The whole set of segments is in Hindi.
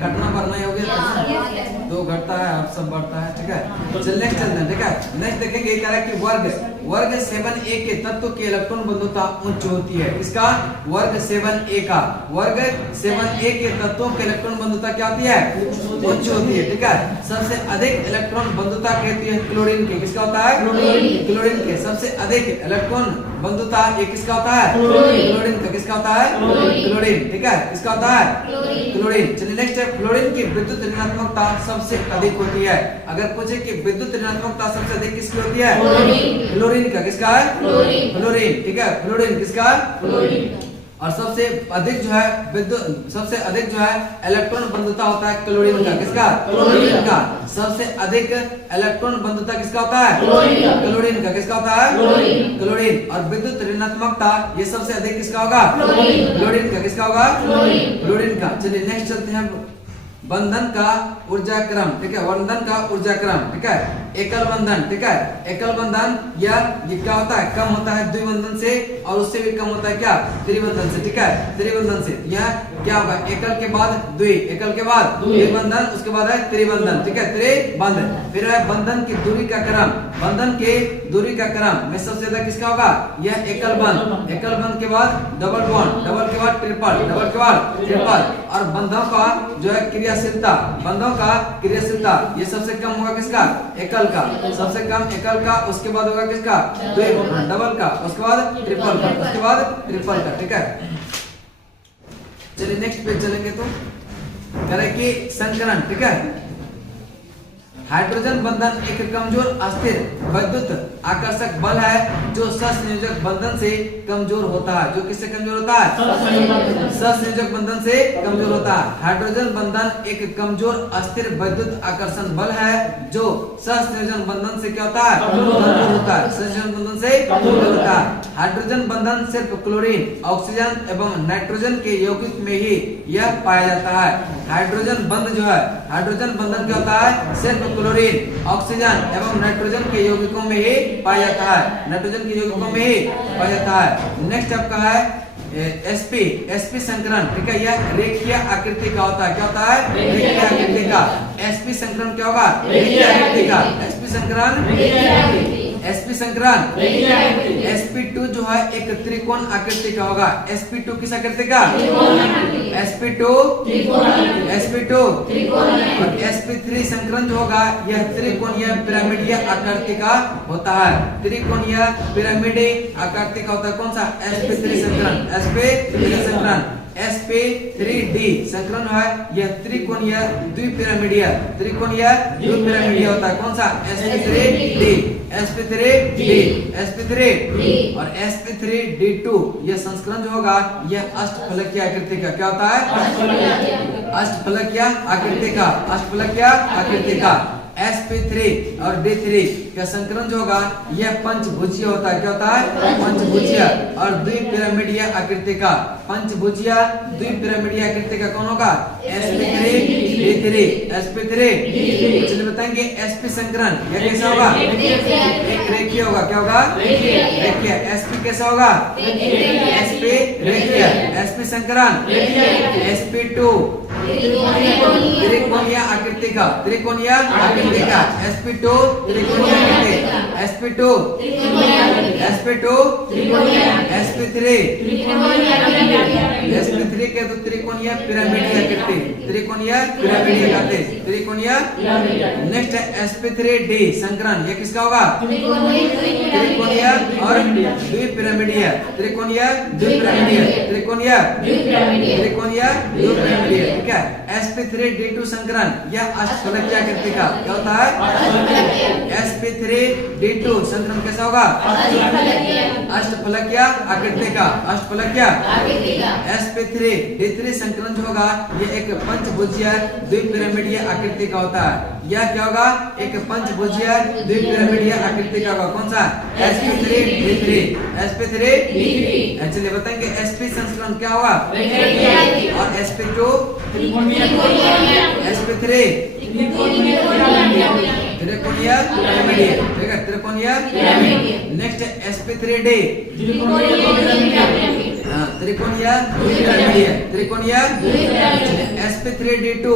घटना बढ़ना योग्य दो घटता है अब सब बढ़ता है, ठीक है। चल नेक्स्ट चलते हैं, ठीक है। नेक्स्ट देखेंगे क्या है कि वर्ग 7a के तत्व की इलेक्ट्रॉन बंधुता उच्च होती है। इसका वर्ग 7a का वर्ग 7a के तत्वों की इलेक्ट्रॉन बंधुता क्या होती है? उच्च होती है, ठीक है। सबसे अधिक इलेक्ट्रॉन बंधुता कहती है क्लोरीन की। किसका होता है? क्लोरीन के सबसे अधिक इलेक्ट्रॉन बंधुता ये किसका होता है? क्लोरीन का। किसका होता है? क्लोरीन, ठीक है। किसका होता है? क्लोरीन। चलिए नेक्स्ट है, फ्लोरीन की विद्युत ऋणात्मकता सबसे अधिक होती है। अगर पूछे कि विद्युत ऋणात्मकता सबसे अधिक किसकी होती है? फ्लोरीन का। किसका है? फ्लोरीन, ठीक है। फ्लोरीन किसका? और सबसे अधिक जो है विद्युत सबसे अधिक जो है इलेक्ट्रॉन बंधुता होता है क्लोरीन का। किसका? क्लोरीन का। सबसे अधिक इलेक्ट्रॉन बंधुता किसका होता है? क्लोरीन का। किसका होता है? क्लोरीन। और विद्युत ऋणात्मकता ये सबसे अधिक किसका होगा? क्लोरीन का। किसका होगा? क्लोरीन का। चलिए नेक्स्ट चलते हैं, बंधन का ऊर्जा क्रम, ठीक है। बंधन का ऊर्जा क्रम, ठीक है। एकल बंधन, ठीक है। एकल बंधन या ये क्या होता है? कम होता है द्विबंधन से, और उससे भी कम होता है क्या? त्रिबंधन से, ठीक है। त्रिबंधन से यह क्या होगा? एकल के बाद द्वि, एकल के बाद द्विबंधन, उसके बाद है त्रिबंधन, ठीक है। त्रिबंधन। फिर है बंधन की दूरी का क्रम। बंधन के दूरी का क्रम में सबसे ज्यादा किसका होगा? यह एकल बंध। एकल बंध के बाद डबल बॉन्ड, डबल के बाद ट्रिपल, डबल के बाद ट्रिपल। और बंधों का जो है क्रियाशीलता, बंधों का क्रियाशीलता ये सबसे कम होगा किसका? एकल का। सबसे कम एकल का, उसके बाद होगा किसका? डबल का, उसके बाद ट्रिपल का, उसके बाद ट्रिपल का, ठीक है। चलिए नेक्स्ट पेज चलेंगे तो करें कि संकरण, ठीक है। हाइड्रोजन बंधन एक कमजोर अस्थिर विद्युत आकर्षक बल है जो सहसंयोजक बंधन से कमजोर होता है। जो किससे कमजोर होता है? सहसंयोजक बंधन से कमजोर होता है। हाइड्रोजन बंधन एक कमजोर अस्थिर विद्युत आकर्षण बल है जो सहसंयोजक बंधन से क्या होता है? कमजोर होता है। सहसंयोजक बंधन से कमजोर होता है। हाइड्रोजन बंधन सिर्फ क्लोरीन, ऑक्सीजन एवं नाइट्रोजन के यौगिक में ही यह पाया जाता है। हाइड्रोजन बंध जो है, हाइड्रोजन बंधन क्या होता है? सिर्फ क्लोरीन, ऑक्सीजन एवं नाइट्रोजन के यौगिकों में ही पाया जाता है। नाइट्रोजन के यौगिकों में ही पाया जाता है। नेक्स्ट आपका है sp संकरण, ठीक है। यह रेखीय आकृति का होता है। क्या होता है? रेखीय आकृति का। sp संकरण क्या होगा? रेखीय आकृति का। sp संकरण sp2 जो है एक त्रिकोण आकृति का होगा। sp2 किस आकृति का? sp2 और sp3 संकरण जो होगा यह त्रिकोणीय पिरामिडीय आकृति का होता है। त्रिकोणीय पिरामिडीय आकृति का होता है। कौन सा? sp3 संकरण। sp3 संकरण sp3d संकरण है यह त्रिकोणीय द्विपिरामिडीय होता है। कौन सा? sp3d और sp3d2 यह संस्करण जो होगा यह अष्टफलकीय आकृति का। क्या होता है? अष्टफलकीय आकृति का। अष्टफलकीय आकृति का। sp3 और d3 का संकरण जो होगा यह पंचभुजीय होता है। क्या होता है? पंचभुजीय और द्विपिरामिडीय आकृति का। पंचभुजीय द्विपिरामिडीय आकृति का कौन होगा? sp3 d3 चलिए बताएंगे sp संकरण यह कैसा होगा? एक रेखीय होगा। क्या होगा? रेखीय। sp कैसा होगा? sp रेखीय। sp संकरण sp2 त्रिकोणीय आकृति का। त्रिकोणीय आकृति का। sp2 त्रिकोणीय आकृति। sp2 sp3 के तो त्रिकोणीय पिरामिडीय आकृति। त्रिकोणीय पिरामिडीय आकृति। त्रिकोणीय। नेक्स्ट है sp3d संकरण ये किसका होगा? त्रिकोणीय और द्विपिरामिडीय। त्रिकोणीय द्विपिरामिडीय। त्रिकोणीय द्विपिरामिडीय, ठीक है। sp3d2 संकरण यह अष्टफलकीय आकृति का। क्या होता है? sp3d2 संकरण कैसा होगा? अष्टफलकीय आकृति का। अष्टफलकीय। sp3d3 संकरण जो होगा यह एक पंचभुजीय द्विपिरामिडीय आकृति का होता है। यह क्या होगा? एक पंचभुजीय द्विपिरामिडीय आकृति का होगा। कौन सा? sp3d3। चलिए बताएंगे sp संस्करण क्या होगा? और sp2 sp3 त्रिकोणीय पिरामिडीय, ठीक है। त्रिकोणीय। नेक्स्ट sp3d त्रिकोणीय द्विपिरामिडीय, त्रिकोणीय sp3d2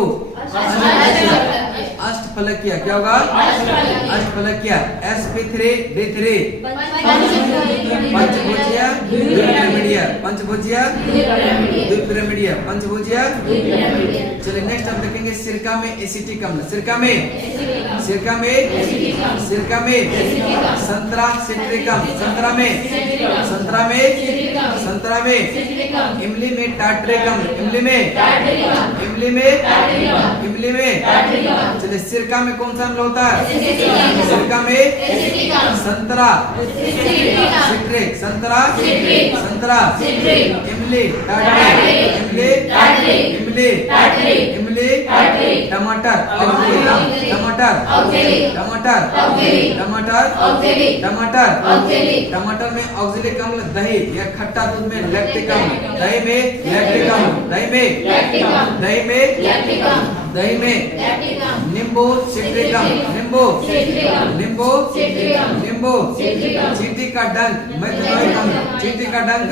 अष्टफलकीय, क्या होगा? अष्टफलकीय। sp3d3 पंचभुजीय द्विपिरामिडीय, पंचभुजीय द्विपिरामिडीय, पंचभुजीय। चलिए नेक्स्ट हम देखेंगे सिरका में एसिटिक अम्ल, सिरका में संतरा सिट्रिक अम्ल, संतरा में इमली में टार्ट्रिक अम्ल, इमली में चलिए सिरका में कौन सा अम्ल होता है? सिरका में संतरा सिट्रिक, संतरा इमली टमाटर टमाटर में ऑक्जेलिक अम्ल, दही या खट्टा दूध में लैक्टिक अम्ल, दही में नींबू सिट्रिक अम्ल, नींबू चींटी का डंक मेथनोइक अम्ल, चींटी का डंक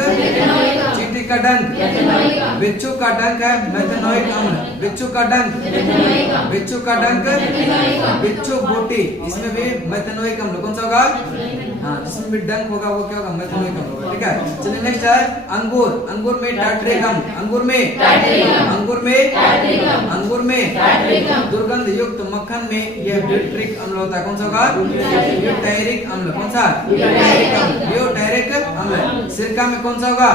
बिच्छू का डंक है मेथनोइक अम्ल, बिच्छू का डंक बिच्छू बूटी, इसमें भी मेथनोइक अम्ल कौन सा होगा? हाँ, जिसमें भी डंक होगा वो क्या होगा? मेथनोइक अम्ल होगा। ठीक है, चलिए नेक्स्ट है अंगूर में टार्ट्रिक अम्ल, अंगूर में दुर्गंध युक्त मक्खन में यह ब्यूटेरिक अम्ल होता है, कौन सा होगा? ब्यूटेरिक अम्ल, कौन सा? ब्यूटेरिक अम्ल। सिरका में कौन सा होगा?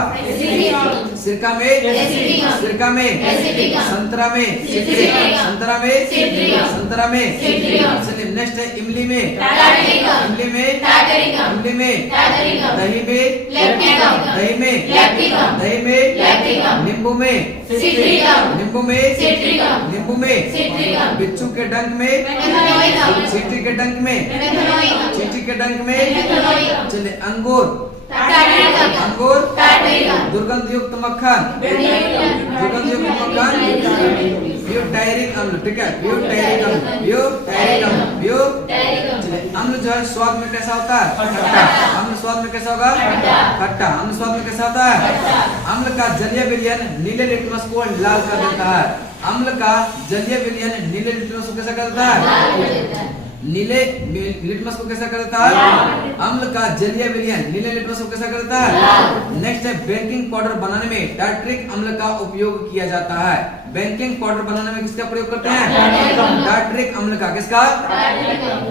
सिरका में संतरा में चलिए नेक्स्ट है इमली में दही में नींबू में बिच्छू के डंक में चींटी के डंक में चलिए अंगूर दुर्गंध युक्त मक्खन ब्यूटेरिक अम्ल। ठीक है, ब्यूटेरिक अम्ल जो है स्वाद में कैसा होता है? खट्टा। अम्ल स्वाद में कैसा होगा? खट्टा। अम्ल स्वाद में कैसा होता है? अम्ल का जलीय विलयन नीले लिटमस को लाल कर देता है, अम्ल का जलीय विलयन नीले लिटमस को कैसा कर देता है? नीले लिटमस को कैसा करता है? अम्ल का जलीय विलयन नीले लिटमस को कैसा करता है? नेक्स्ट है बेकिंग पाउडर बनाने में टार्ट्रिक अम्ल का उपयोग किया जाता है। बेकिंग पाउडर बनाने में किसका प्रयोग करते हैं? टार्ट्रिक अम्ल का। किसका?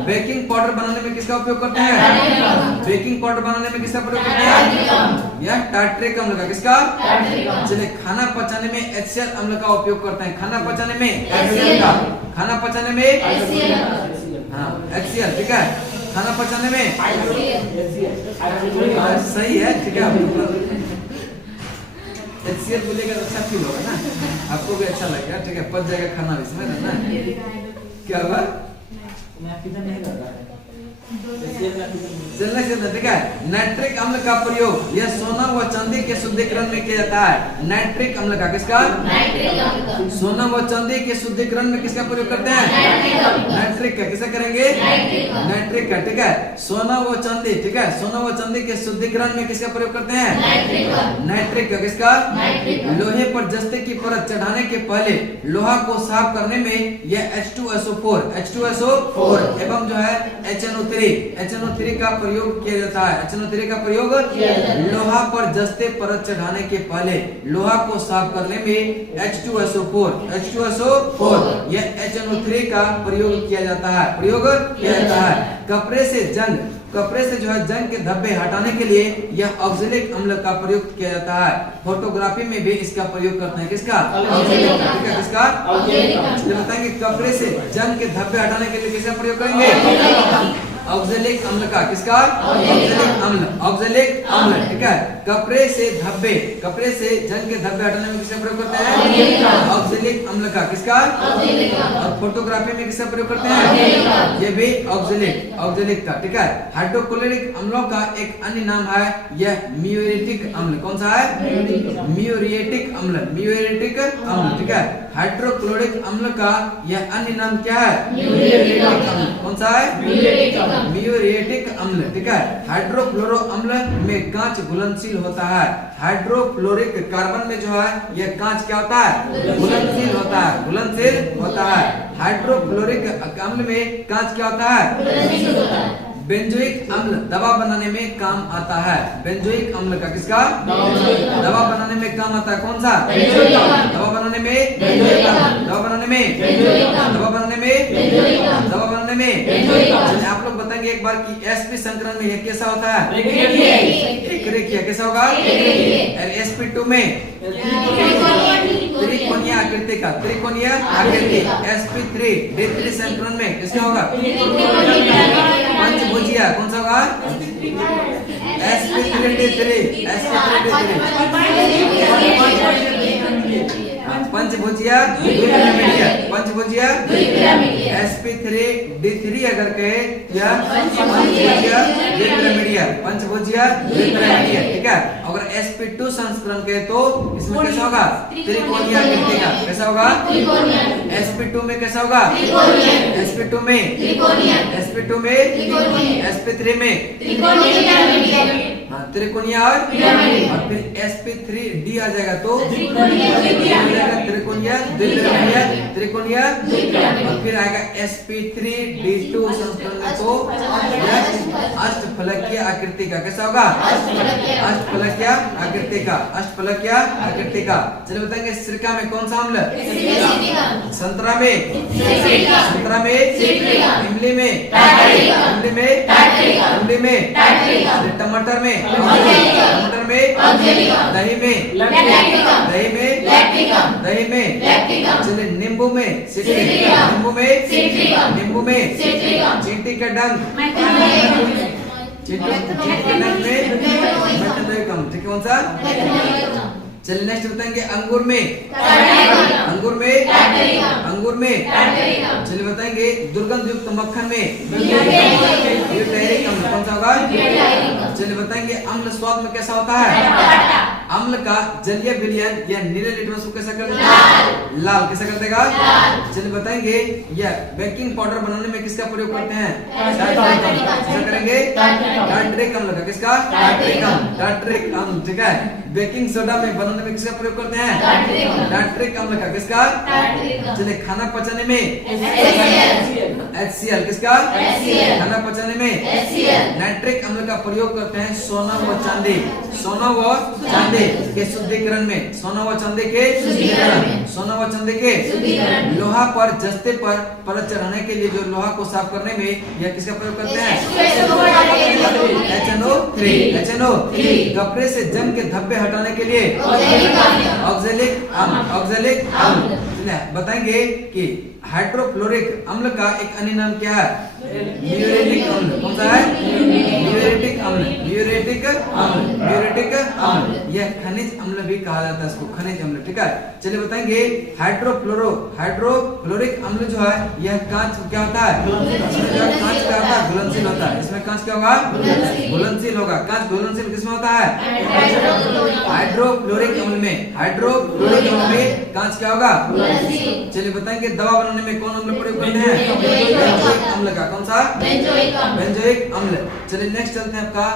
बेकिंग पाउडर बनाने में किसका उपयोग करते हैं? बेकिंग पाउडर बनाने में किसका प्रयोग करते हैं? यह टार्ट्रिक अम्ल का। किसका? चलिए खाना पचाने में HCl अम्ल का उपयोग करते हैं, खाना पचाने में HCl का, HCl। ठीक है, खाना पचाने में सही है। ठीक है, HCl बोलेगा तो अच्छा फील होगा ना, आपको भी अच्छा लगेगा। ठीक है, पच जाएगा खाना भी, समझ ना? क्या होगा? चलना। ठीक है, नाइट्रिक अम्ल का प्रयोग यह सोना व चांदी के शुद्धिकरण में किया जाता है। नाइट्रिक अम्ल का। किसका? सोना व चांदी के शुद्धिकरण में किसका प्रयोग करते हैं? नाइट्रिक का। किसका करेंगे? नाइट्रिक का। ठीक है, सोना व चांदी। ठीक है, सोना व चांदी के शुद्धिकरण में किसका प्रयोग करते हैं? नाइट्रिक का। किसका? लोहे पर जस्ते की परत चढ़ाने के पहले लोहा को साफ करने में यह H2SO4 एवं जो है HNO3 का प्रयोग किया जाता है। HNO3 का प्रयोग लोहा पर जस्ते परत चढ़ाने के पहले लोहा को साफ करने में H2SO4 यह HNO3 का प्रयोग किया जाता है, कपड़े से जो है जंग के धब्बे हटाने के लिए यह ऑक्जेलिक अम्ल का प्रयोग किया जाता है। फोटोग्राफी में भी इसका प्रयोग करते हैं। किसका? किसका? बताएंगे कपड़े से जंग के धब्बे हटाने के लिए किसका प्रयोग करेंगे? ऑक्जेलिक अम्ल का। किसका? ऑक्जेलिक अम्ल। ठीक है, कपड़े से जंग के धब्बे हटाने में किसका प्रयोग करते हैं? ऑक्जेलिक अम्ल का। किसका? और फोटोग्राफी में किसका प्रयोग करते हैं? ये भी ऑक्जेलिक का। ठीक है, हाइड्रोक्लोरिक अम्लों का एक अन्य नाम है यह म्यूरेटिक अम्ल। कौन सा है? म्यूरेटिक अम्ल। ठीक है, हाइड्रोक्लोरिक अम्ल का यह अन्य नाम क्या है? कौन सा है? म्यूरेटिक अम्ल। ठीक है, हाइड्रोक्लोरो अम्ल में कांच घुलनशील होता है। हाइड्रोक्लोरिक कार्बन में जो है यह कांच क्या होता है? घुलनशील होता है, घुलनशील होता है। हाइड्रोक्लोरिक अम्ल में कांच क्या होता है? बेंजोइक अम्ल दवा बनाने में काम आता है। बेंजोइक अम्ल का किसका? दवा बनाने में काम आता है। कौन सा? दवा बनाने में, दवा बनाने में, दवा बनाने में, दवा बनाने में। आप लोग बताएंगे एक बार कि sp संकरण में यह कैसा होता है? एक रेखीय। कैसा होगा? sp2 में त्रिकोणीय आकृति का, त्रिकोणीय आकृति। sp3 D3 संकरण में किसका होगा? पंचभुजिया। कौन सा होगा? sp3D3, sp3D3 पंचभुजिया द्विपिरामिडीय, पंचभुजिया sp3D3 अगर कहे या पंचभुजिया द्विपिरामिडीय, पंचभुजिया द्विपिरामिडीय। ठीक है, अगर sp2 संस्करण कहे तो इसमें कैसा होगा? त्रिकोणीय आकृति का। कैसा होगा? sp2 में कैसा होगा? sp2 में, sp2 में, sp3 में त्रिकोणीय और फिर sp3D आ जाएगा तो त्रिकोणीय द्विपिरामिडीय, त्रिकोणीय। और फिर आएगा sp3D2 संस्करण में तो अष्टफलकीय आकृति का। कैसा होगा? अष्टफलकीय आकृति का, अष्टफलकीय आकृति का। चलिए बताएंगे सिरका में कौन सा अम्ल? संतरा में, संतरा में, इमली में, इमली में, इमली में, टमाटर में, टमाटर में, दही में, दही में, दही में। चलिए नींबू में, नींबू में, नींबू में, चींटी का डंक, चींटी का डंक में मेटालोइकम। ठीक है, कौन सा? चलिए नेक्स्ट बताएंगे अंगूर में, अंगूर में, अंगूर में। चलिए बताएंगे दुर्गंध युक्त मक्खन में ब्यूटायरिक अम्ल। कौन सा होगा? चलिए बताएंगे अम्ल स्वाद में कैसा होता है? अम्ल का जलीय विलयन या नीले लिटमस को कैसा कर देगा? लाल। कैसा कर देगा? चलिए बताएंगे यह बेकिंग पाउडर बनाने में किसका प्रयोग करते हैं? कैसा करेंगे? टार्टरिक अम्ल का। किसका? टार्टरिक अम्ल, टार्टरिक अम्ल। ठीक है, बेकिंग सोडा में बनाने में किसका प्रयोग करते हैं? टार्टरिक अम्ल का। किसका? चलिए खाना पचाने में HCl। किसका? खाना पचाने में नाइट्रिक अम्ल का प्रयोग करते हैं सोना व चांदी, सोना व चांदी के शुद्धिकरण में, सोना व चांदी के शुद्धिकरण, सोना व चांदी के लोहा पर जस्ते पर परत चढ़ाने के लिए जो लोहा को साफ करने में यह किसका प्रयोग करते हैं? HNO3। कपड़े से जंग के धब्बे हटाने के लिए ऑक्सैलिक अम्ल, ऑक्सैलिक अम्ल। बताएंगे कि हाइड्रोक्लोरिक अम्ल का एक अन्य नाम क्या है? म्यूरेटिक अम्ल। कौन सा है? म्यूरेटिक अम्ल, म्यूरेटिक अम्ल, म्यूरेटिक अम्ल। यह खनिज अम्ल भी कहा जाता है इसको, खनिज अम्ल। ठीक है, चलिए बताएंगे हाइड्रोक्लोरिक अम्ल जो है यह कांच क्या होता है? कांच क्या होता है? घुलनशील होता है। इसमें कांच क्या होगा? घुलनशील होगा। कांच घुलनशील किसमें होता है? हाइड्रोक्लोरिक अम्ल में, हाइड्रोक्लोरिक अम्ल में कांच क्या होगा? चलिए बताएंगे दवा बनाने में कौन अम्ल प्रयोग करते हैं? बेंजोइक अम्ल का। कौन सा? बेंजोइक अम्ल। चलिए नेक्स्ट चलते हैं आपका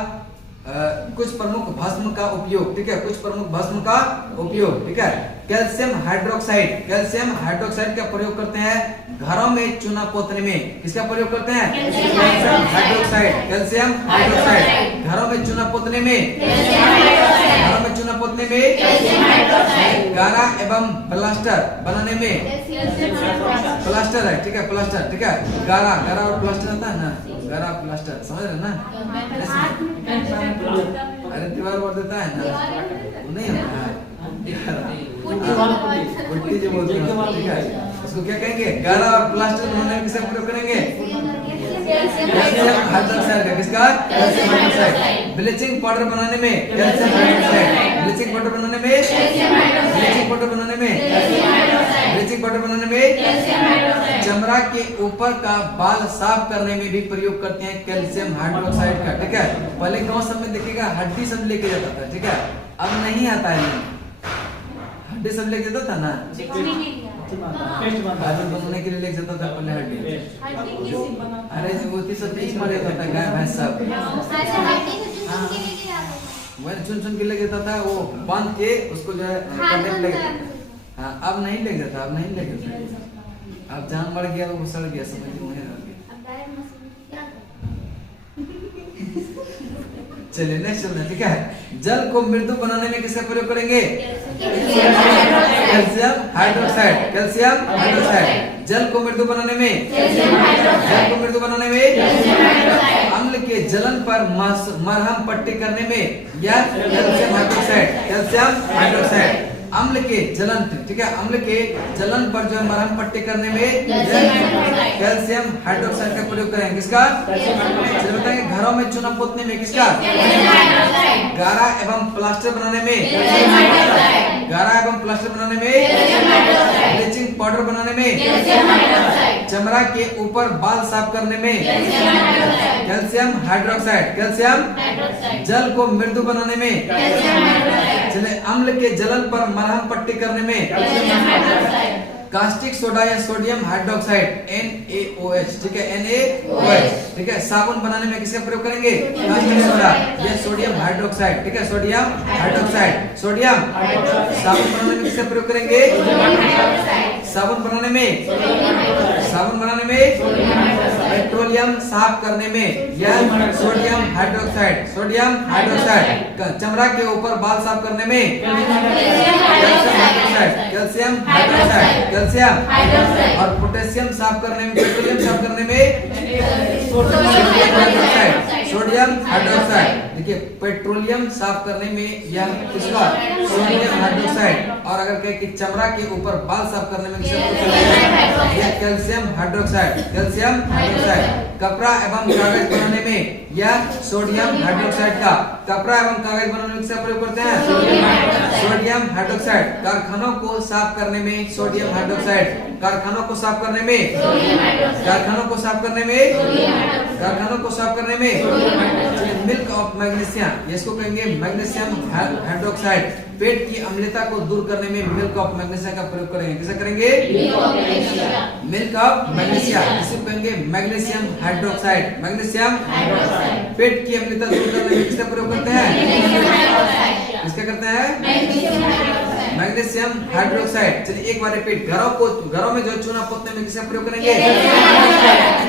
कुछ प्रमुख भस्म का उपयोग। ठीक है, कुछ प्रमुख भस्म का उपयोग। ठीक है, कैल्शियम हाइड्रोक्साइड, कैल्शियम हाइड्रोक्साइड का प्रयोग करते हैं घरों में चूना पोतने में। किसका प्रयोग करते हैं? Calcium hydroxide, calcium hydroxide. घरों में चूना पोतने में, घरों में चूना पोतने में, गारा एवं प्लास्टर बनाने में, प्लास्टर है। ठीक है, प्लास्टर। ठीक है, गारा, गारा और प्लास्टर होता है ना, गारा प्लास्टर, समझ रहे ना? अरे दीवार बोल देता है ना, नहीं होता है पुट्टी जो बोलते हैं। ठीक है, उसको क्या कहेंगे? गारा और प्लास्टर बनाने में किसका प्रयोग करेंगे? कैल्शियम हाइड्रोक्साइड का। किसका? Calcium hydroxide. ब्लीचिंग पाउडर बनाने में कैल्शियम हाइड्रोक्साइड, ब्लीचिंग पाउडर बनाने में, ब्लीचिंग पाउडर बनाने में, ब्लीचिंग पाउडर बनाने में, चमड़ा के ऊपर का बाल साफ करने में भी प्रयोग करते हैं कैल्शियम हाइड्रोक्साइड का। ठीक है, पहले गांव सब में देखिएगा हड्डी सब लेके जाता था। ठीक है, अब नहीं आता है, हड्डी सब लेके जाता था ना, हाइड्रोजन बनाने के लिए लेके जाता था पहले हड्डी। अरे वो तीस तीस मार जाता था गाय भैंस सब, वह चुन के लेके जाता था, वो बांध के उसको जो है कंधे पे लेके। हाँ अब नहीं ले जाता, अब नहीं ले जाता, अब जान बढ़ गया, वो सड़ गया, समझ में नहीं आ गया। चलिए नेक्स्ट चलते हैं, ठीक है। जल को मृदु बनाने में किसका प्रयोग करेंगे? Calcium hydroxide, calcium hydroxide. जल को मृदु बनाने में, जल को मृदु बनाने में, अम्ल के जलन पर मरहम पट्टी करने में या कैल्शियम हाइड्रोक्साइड, कैल्शियम हाइड्रोक्साइड। अम्ल के जलन, ठीक है, अम्ल के जलन पर जो है मरहम पट्टी करने में कैल्शियम हाइड्रोक्साइड का प्रयोग करेंगे। किसका? चलिए बताएंगे। घरों में चूना पोतने में किसका? गारा एवं प्लास्टर बनाने में, गारा एवं प्लास्टर बनाने में, ब्लीचिंग पाउडर बनाने में, चमड़ा के ऊपर बाल साफ करने में कैल्शियम हाइड्रोक्साइड, कैल्शियम। जल को मृदु बनाने में, चलिए अम्ल के जलन पर मरहम पट्टी करने में कास्टिक सोडा या सोडियम हाइड्रोक्साइड NaOH, ठीक है, NaOH, ठीक है। साबुन बनाने में किसका प्रयोग करेंगे? कास्टिक सोडा या सोडियम हाइड्रोक्साइड, ठीक है, सोडियम हाइड्रोक्साइड, सोडियम। साबुन बनाने में किसका प्रयोग करेंगे? साबुन बनाने में, साबुन बनाने में, पेट्रोलियम साफ करने में या सोडियम हाइड्रोक्साइड, सोडियम हाइड्रोक्साइड। चमड़ा के ऊपर बाल साफ करने में calcium hydroxide, calcium hydroxide, calcium. और पोटेशियम साफ करने में, पेट्रोलियम साफ करने में सोडियम हाइड्रोक्साइड, सोडियम हाइड्रोक्साइड। देखिए पेट्रोलियम साफ करने में या किसका? Sodium hydroxide. और अगर कहे कि चमड़ा के ऊपर बाल साफ करने में कैल्शियम हाइड्रोक्साइड, कैल्शियम हाइड्रोक्साइड। कपड़ा एवं कागज बनाने में या सोडियम हाइड्रोक्साइड का, कपड़ा एवं कागज बनाने में किसका प्रयोग करते हैं? Sodium hydroxide. कारखानों को साफ करने में सोडियम हाइड्रोक्साइड, कारखानों को साफ करने में, कारखानों को साफ करने में, कारखानों को साफ करने में मिल्क ऑफ मैग्नीशियम, इसको कहेंगे मैग्नीशियम हाइड्रोक्साइड। पेट की अम्लता को दूर करने में मिल्क ऑफ मैग्नीशियम का प्रयोग करेंगे। किसे करेंगे? मिल्क ऑफ मैग्नीशियम, इसको कहेंगे मैग्नीशियम हाइड्रोक्साइड, मैग्नीशियम हाइड्रोक्साइड। पेट की अम्लता दूर करने में किसका प्रयोग करते हैं? किसका करते हैं? Magnesium hydroxide. चलिए एक बार रिपीट। घरों में जो चूना पोतने में किसका प्रयोग करेंगे?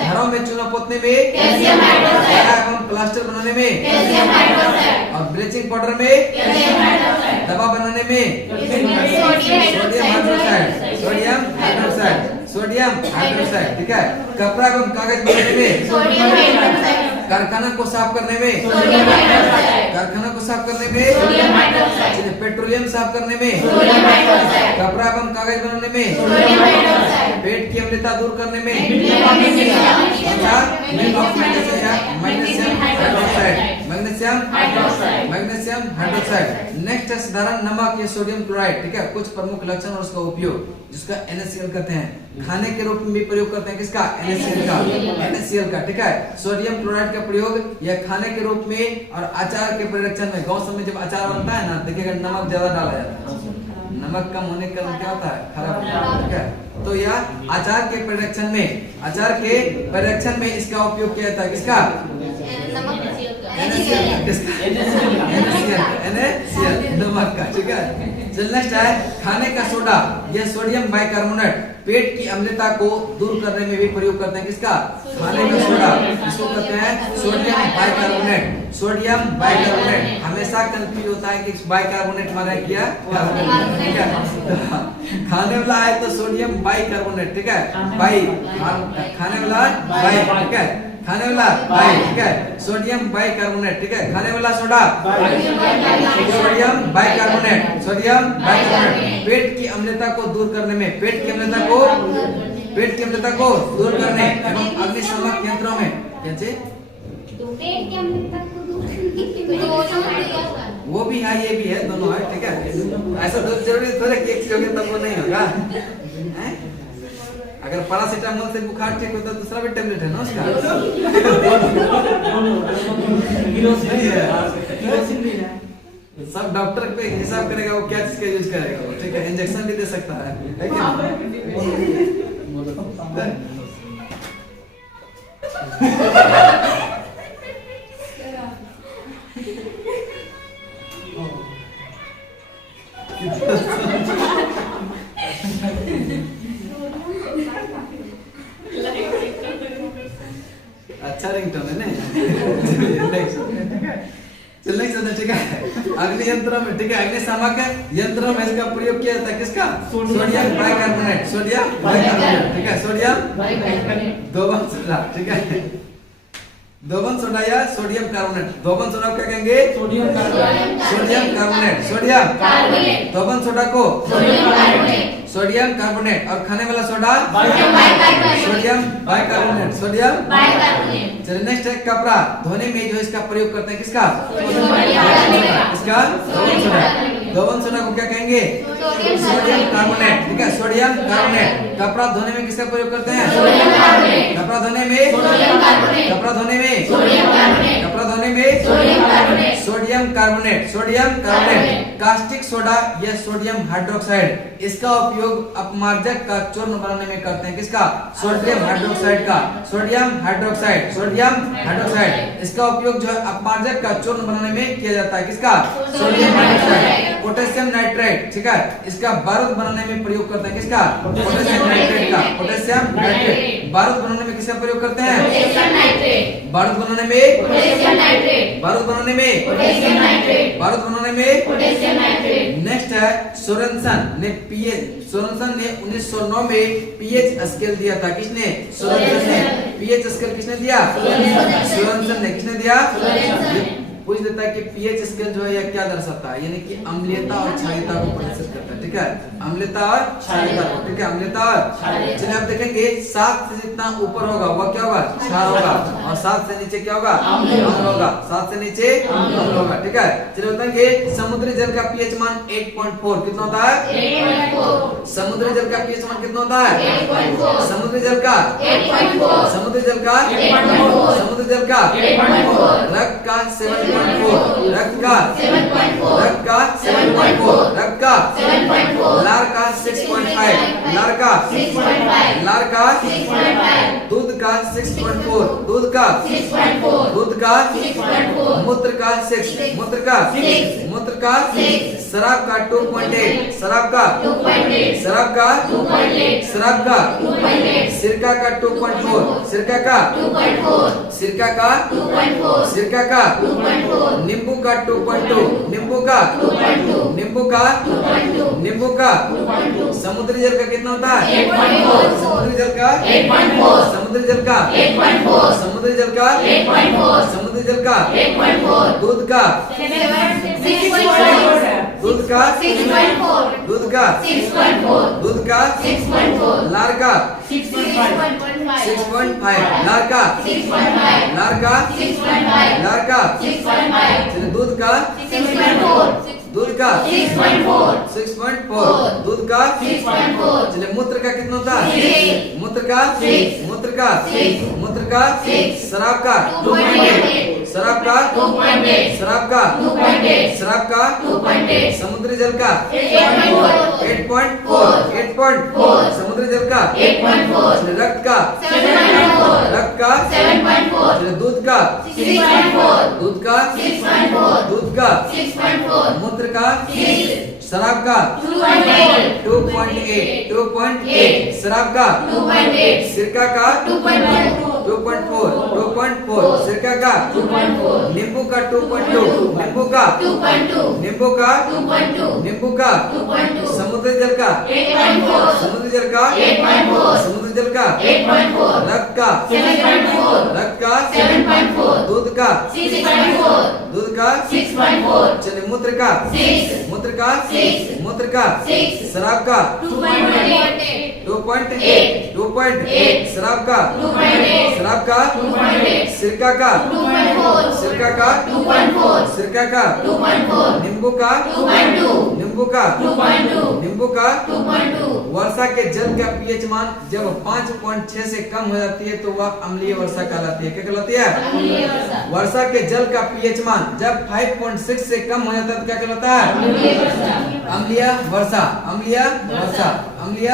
घरों में चूना पोतने में, एवं प्लास्टर बनाने में, और ब्लीचिंग पाउडर में, दवा बनाने में sodium hydroxide, sodium hydroxide, sodium hydroxide, ठीक है। कपड़ा एवं कागज बनाने में, कारखाना को साफ करने में, कारखाना को साफ करने में, पेट्रोलियम साफ करने में, कपड़ा एवं कागज बनाने में, पेट की अम्लता दूर करने में magnesium hydroxide, magnesium hydroxide. Next है साधारण नमक या सोडियम क्लोराइड, ठीक है। कुछ प्रमुख लक्षण और उसका उपयोग, जिसका NaCl कहते हैं। खाने के रूप में भी प्रयोग करते हैं किसका? NaCl का, NaCl का, ठीक है। सोडियम क्लोराइड का प्रयोग या खाने के रूप में और अचार के परिरक्षण में। गांव सब में जब अचार बनता है ना, देखिएगा नमक ज्यादा डाला जाता है, नमक कम होने के कारण क्या होता है? खराब होता है, ठीक है। तो यह अचार के परिरक्षण में, अचार के परिरक्षण में इसका उपयोग किया जाता है। किसका? NaCl, नमक का, ठीक है। नेक्स्ट है खाने का सोडा या सोडियम बाइकार्बोनेट, पेट की अम्लता को दूर करने में भी प्रयोग करते हैं। किसका? खाने का सोडा, इसको कहते हैं सोडियम बाइकार्बोनेट, सोडियम बाइकार्बोनेट। हमेशा कंफ्यूज होता है कि बाइकार्बोनेट माना क्या, ठीक है। खाने वाला है तो सोडियम बाइकार्बोनेट, ठीक है, बाई, खाने वाला बाई, ठीक है, खाने वाला बाई, ठीक है, सोडियम बाइकार्बोनेट, ठीक है। खाने वाला soda sodium bicarbonate, sodium bicarbonate. पेट की अम्लता को दूर करने में, पेट की अम्लता को, पेट की अम्लता को दूर करने एवं अग्निशामक यंत्रों में, कैसे वो भी है, ये भी है, दोनों है, ठीक है। ऐसा जरूरी थोड़ा कि एक से तब वो नहीं होगा। अगर पैरासीटामोल से बुखार ठीक होता है, दूसरा भी टेबलेट है ना उसका। सब डॉक्टर पे हिसाब करेगा वो क्या चीज का यूज करेगा वो, ठीक है। इंजेक्शन भी दे सकता है कि अच्छा रिंगटोन है ना। चलने चलने ठीक है। अग्नि यंत्र में, ठीक है, अग्निशामक यंत्र में इसका प्रयोग किया जाता है किसका? सोडियम बाइकार्बोनेट, सोडियम बाइकार्बोनेट, ठीक है, सोडियम बाइकार्बोनेट, दोबन सोडा, ठीक है, दोबन सोडा या सोडियम कार्बोनेट। दोबन सोडा क्या कहेंगे? Sodium carbonate, sodium carbonate, sodium carbonate, दोबन सोडा को सोडियम कार्बोनेट, सोडियम कार्बोनेट, और खाने वाला soda sodium bicarbonate, sodium bicarbonate. चलिए नेक्स्ट है कपड़ा धोने में जो इसका प्रयोग करते हैं किसका? इसका दोबन सोडा। दोबन सोडा को क्या कहेंगे? सोडियम कार्बोनेट, ठीक है, सोडियम कार्बोनेट। कपड़ा धोने में किसका प्रयोग करते हैं? Sodium carbonate. कपड़ा धोने में सोडियम कार्बोनेट, कपड़ा धोने में सोडियम कार्बोनेट, कपड़ा धोने में sodium carbonate, sodium carbonate, sodium carbonate. Caustic soda या सोडियम हाइड्रोक्साइड, इसका उपयोग अपमार्जक का चूर्ण बनाने में करते हैं किसका? सोडियम हाइड्रोक्साइड का, सोडियम हाइड्रोक्साइड, सोडियम हाइड्रोक्साइड। इसका उपयोग जो है अपमार्जक का चूर्ण बनाने में किया जाता है किसका? Sodium hydroxide. पोटेशियम नाइट्रेट, ठीक है, इसका बारूद बनाने में प्रयोग करते हैं किसका? पोटेशियम नाइट्रेट का, पोटेशियम नाइट्रेट। बारूद बनाने में किसका प्रयोग करते हैं? Potassium nitrate. बारूद बनाने में पोटेशियम नाइट्रेट, बारूद बनाने में पोटेशियम नाइट्रेट, बारूद बनाने में पोटेशियम नाइट्रेट। नेक्स्ट है सोरेनसन ने पीएच, सोरेनसन ने 1909 में पीएच स्केल दिया था। किसने? सोरेनसन ने। पीएच स्केल किसने दिया? सोरेनसन ने। किसने दिया? पूछ देता है कि पीएच स्केल जो है यह क्या दर्शाता है, यानी कि अम्लीयता और क्षारीयता को प्रदर्शित करता है, ठीक है, अम्लीयता और क्षारीयता को, ठीक है, अम्लीयता और। चलिए आप देखेंगे 7 से जितना ऊपर होगा वह क्या होगा? क्षार होगा, और 7 से नीचे क्या होगा? अम्ल होगा, 7 से नीचे अम्ल होगा, ठीक है। चलिए बताएंगे समुद्री जल का पीएच मान 8.4 कितना होता है? 8.4। समुद्री जल का पीएच मान कितना होता है? 8.4। समुद्री जल का 8.4, समुद्री जल का 8.4, समुद्री जल का 8.4, रक्त का 7.4, रक्त का 7.4, रक्त का 7.4, रक्त का 7.4, लार का 6.5, लार का 6.5, लार का 6.5, दूध का 6.4, दूध का 6.4, दूध का 6.4, मूत्र का 6, मूत्र का 6, मूत्र का 6, शराब का 2.8, शराब का 2.8, शराब का 2.8, शराब का 2.8, सिरका का 2.4, सिरका का 2.4, सिरका का 2.4, सिरका का 2.4, नींबू का 2.2, नींबू का 2.2, नींबू का 2.2, नींबू का 2.2। समुद्री जल का कितना होता है? 8.4, समुद्री जल का 8.4, समुद्री जल का 8.4, समुद्री जल का 8.4, समुद्री जल का 8.4, दूध का 6.4, दूध का 6.4, दूध का 6.4, दूध का 6.4, लार का 6.5, लार का 6.5, लार का 6.5, लार का 6.5, चलिए दूध का 6.4, दूध का 6.4, 6.4, दूध का 6.4। चलिए मूत्र का कितना होता है? मूत्र का 6, मूत्र का 6, मूत्र का 6, शराब का 2.8, शराब का 2.8, शराब का 2.8, शराब का 2.8, समुद्री जल का 8.4, 8.4, समुद्री जल का 8.4, रक्त का 7.4, रक्त का 7.4, चलिए दूध का 6.4, दूध का 6.4, दूध का 6.4, मूत्र का 6, शराब का 2.8, 2.8, शराब का 2.8, सिरका का 2.4, 2.4, सिरका का 2.4, नींबू का 2.2, नींबू का 2.2, नींबू का 2.2, नींबू का 2.2, समुद्री जल का 8.4, समुद्री जल का 8.4, समुद्री जल का 8.4, रक्त का 7.4, रक्त का 7.4, दूध का 6.4, दूध का 6.4, चलिए मूत्र का 6, मूत्र का 6, मूत्र का 6, शराब का 2.8, 2.8, शराब का 2.8, शराब का 2.8, सिरका का 2.4, सिरका का 2.4, सिरका का 2.4, नींबू का 2.2, नींबू का 2.2, नींबू का 2.2। वर्षा के जल का पीएच मान जब 5.6 से कम हो जाती है तो वह अम्लीय वर्षा वर्षा कहलाती है। क्या कहलाती है? वर्षा के जल का पीएच मान जब 5.6 से कम हो जाता है तो क्या कहलाता है? अम्लीय वर्षा। अम्लीय वर्षा, अम्लीय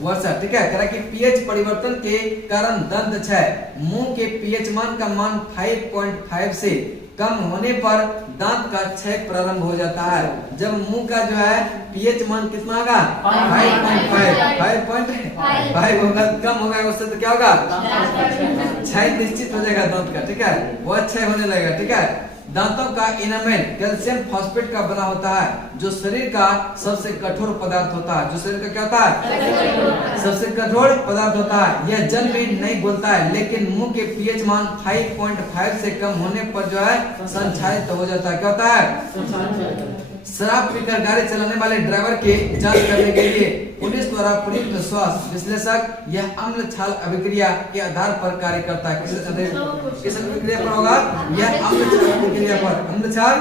वर्षा। ठीक है, कह रहा कि पीएच परिवर्तन के कारण दंत क्षय। मुंह के पीएच मान का मान 5.5 से कम होने पर दांत का क्षय प्रारंभ हो जाता है। जब मुंह का जो है पीएच मान कितना होगा? 5.5 होगा, कम होगा उससे तो क्या होगा? क्षय निश्चित हो जाएगा दांत का। ठीक है, वो क्षय होने लगेगा। ठीक है, दांतों का इनामेल कैल्शियम फॉस्फेट का बना होता है जो शरीर का सबसे कठोर पदार्थ होता है। जो शरीर का क्या होता है? सबसे कठोर पदार्थ होता है। यह जल में नहीं घुलता है लेकिन मुंह के पीएच मान 5.5 से कम होने पर जो है संक्षारित हो जाता है। क्या होता है? शराब पीकर गाड़ी चलाने वाले ड्राइवर के जांच करने के लिए पुलिस द्वारा प्रयुक्त स्वास्थ्य विश्लेषक यह अम्ल क्षार अभिक्रिया के आधार पर कार्य करता है। किस अभिक्रिया पर होगा? यह अम्ल क्षार अभिक्रिया पर। अम्ल क्षार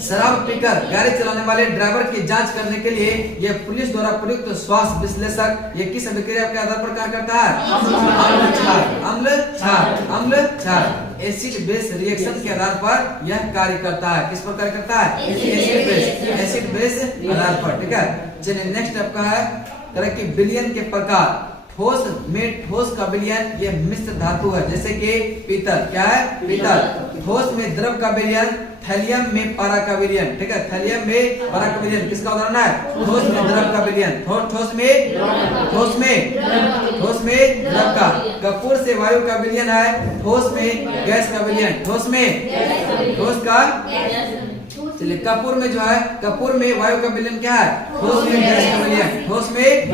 शराब पीकर गाड़ी चलाने वाले ड्राइवर की जांच करने के लिए यह पुलिस द्वारा प्रयुक्त स्वास्थ्य विश्लेषक यह किस अभिक्रिया के आधार पर कार्य करता है? अम्ल क्षार, अम्ल क्षार, अम्ल क्षार एसिड बेस रिएक्शन के आधार पर यह कार्य करता है। किस पर कार्य करता है? एसिड बेस आधार पर। ठीक है, चलिए नेक्स्ट आपका है तरह की विलयन के प्रकार। ठोस में ठोस का विलयन यह मिश्र धातु है जैसे कि पीतल। क्या है? पीतल। ठोस में द्रव का विलयन थैलियम में पारा का विलयन। ठीक है, थैलियम में पारा का विलयन किसका उदाहरण है? ठोस में द्रव का विलयन। ठोस में द्रव का। कपूर से वायु का विलयन है ठोस में गैस का विलयन। ठोस का। चलिए कपूर में जो है, कपूर में वायु का विलयन क्या है? ठोस में गैस का विलयन। ठोस में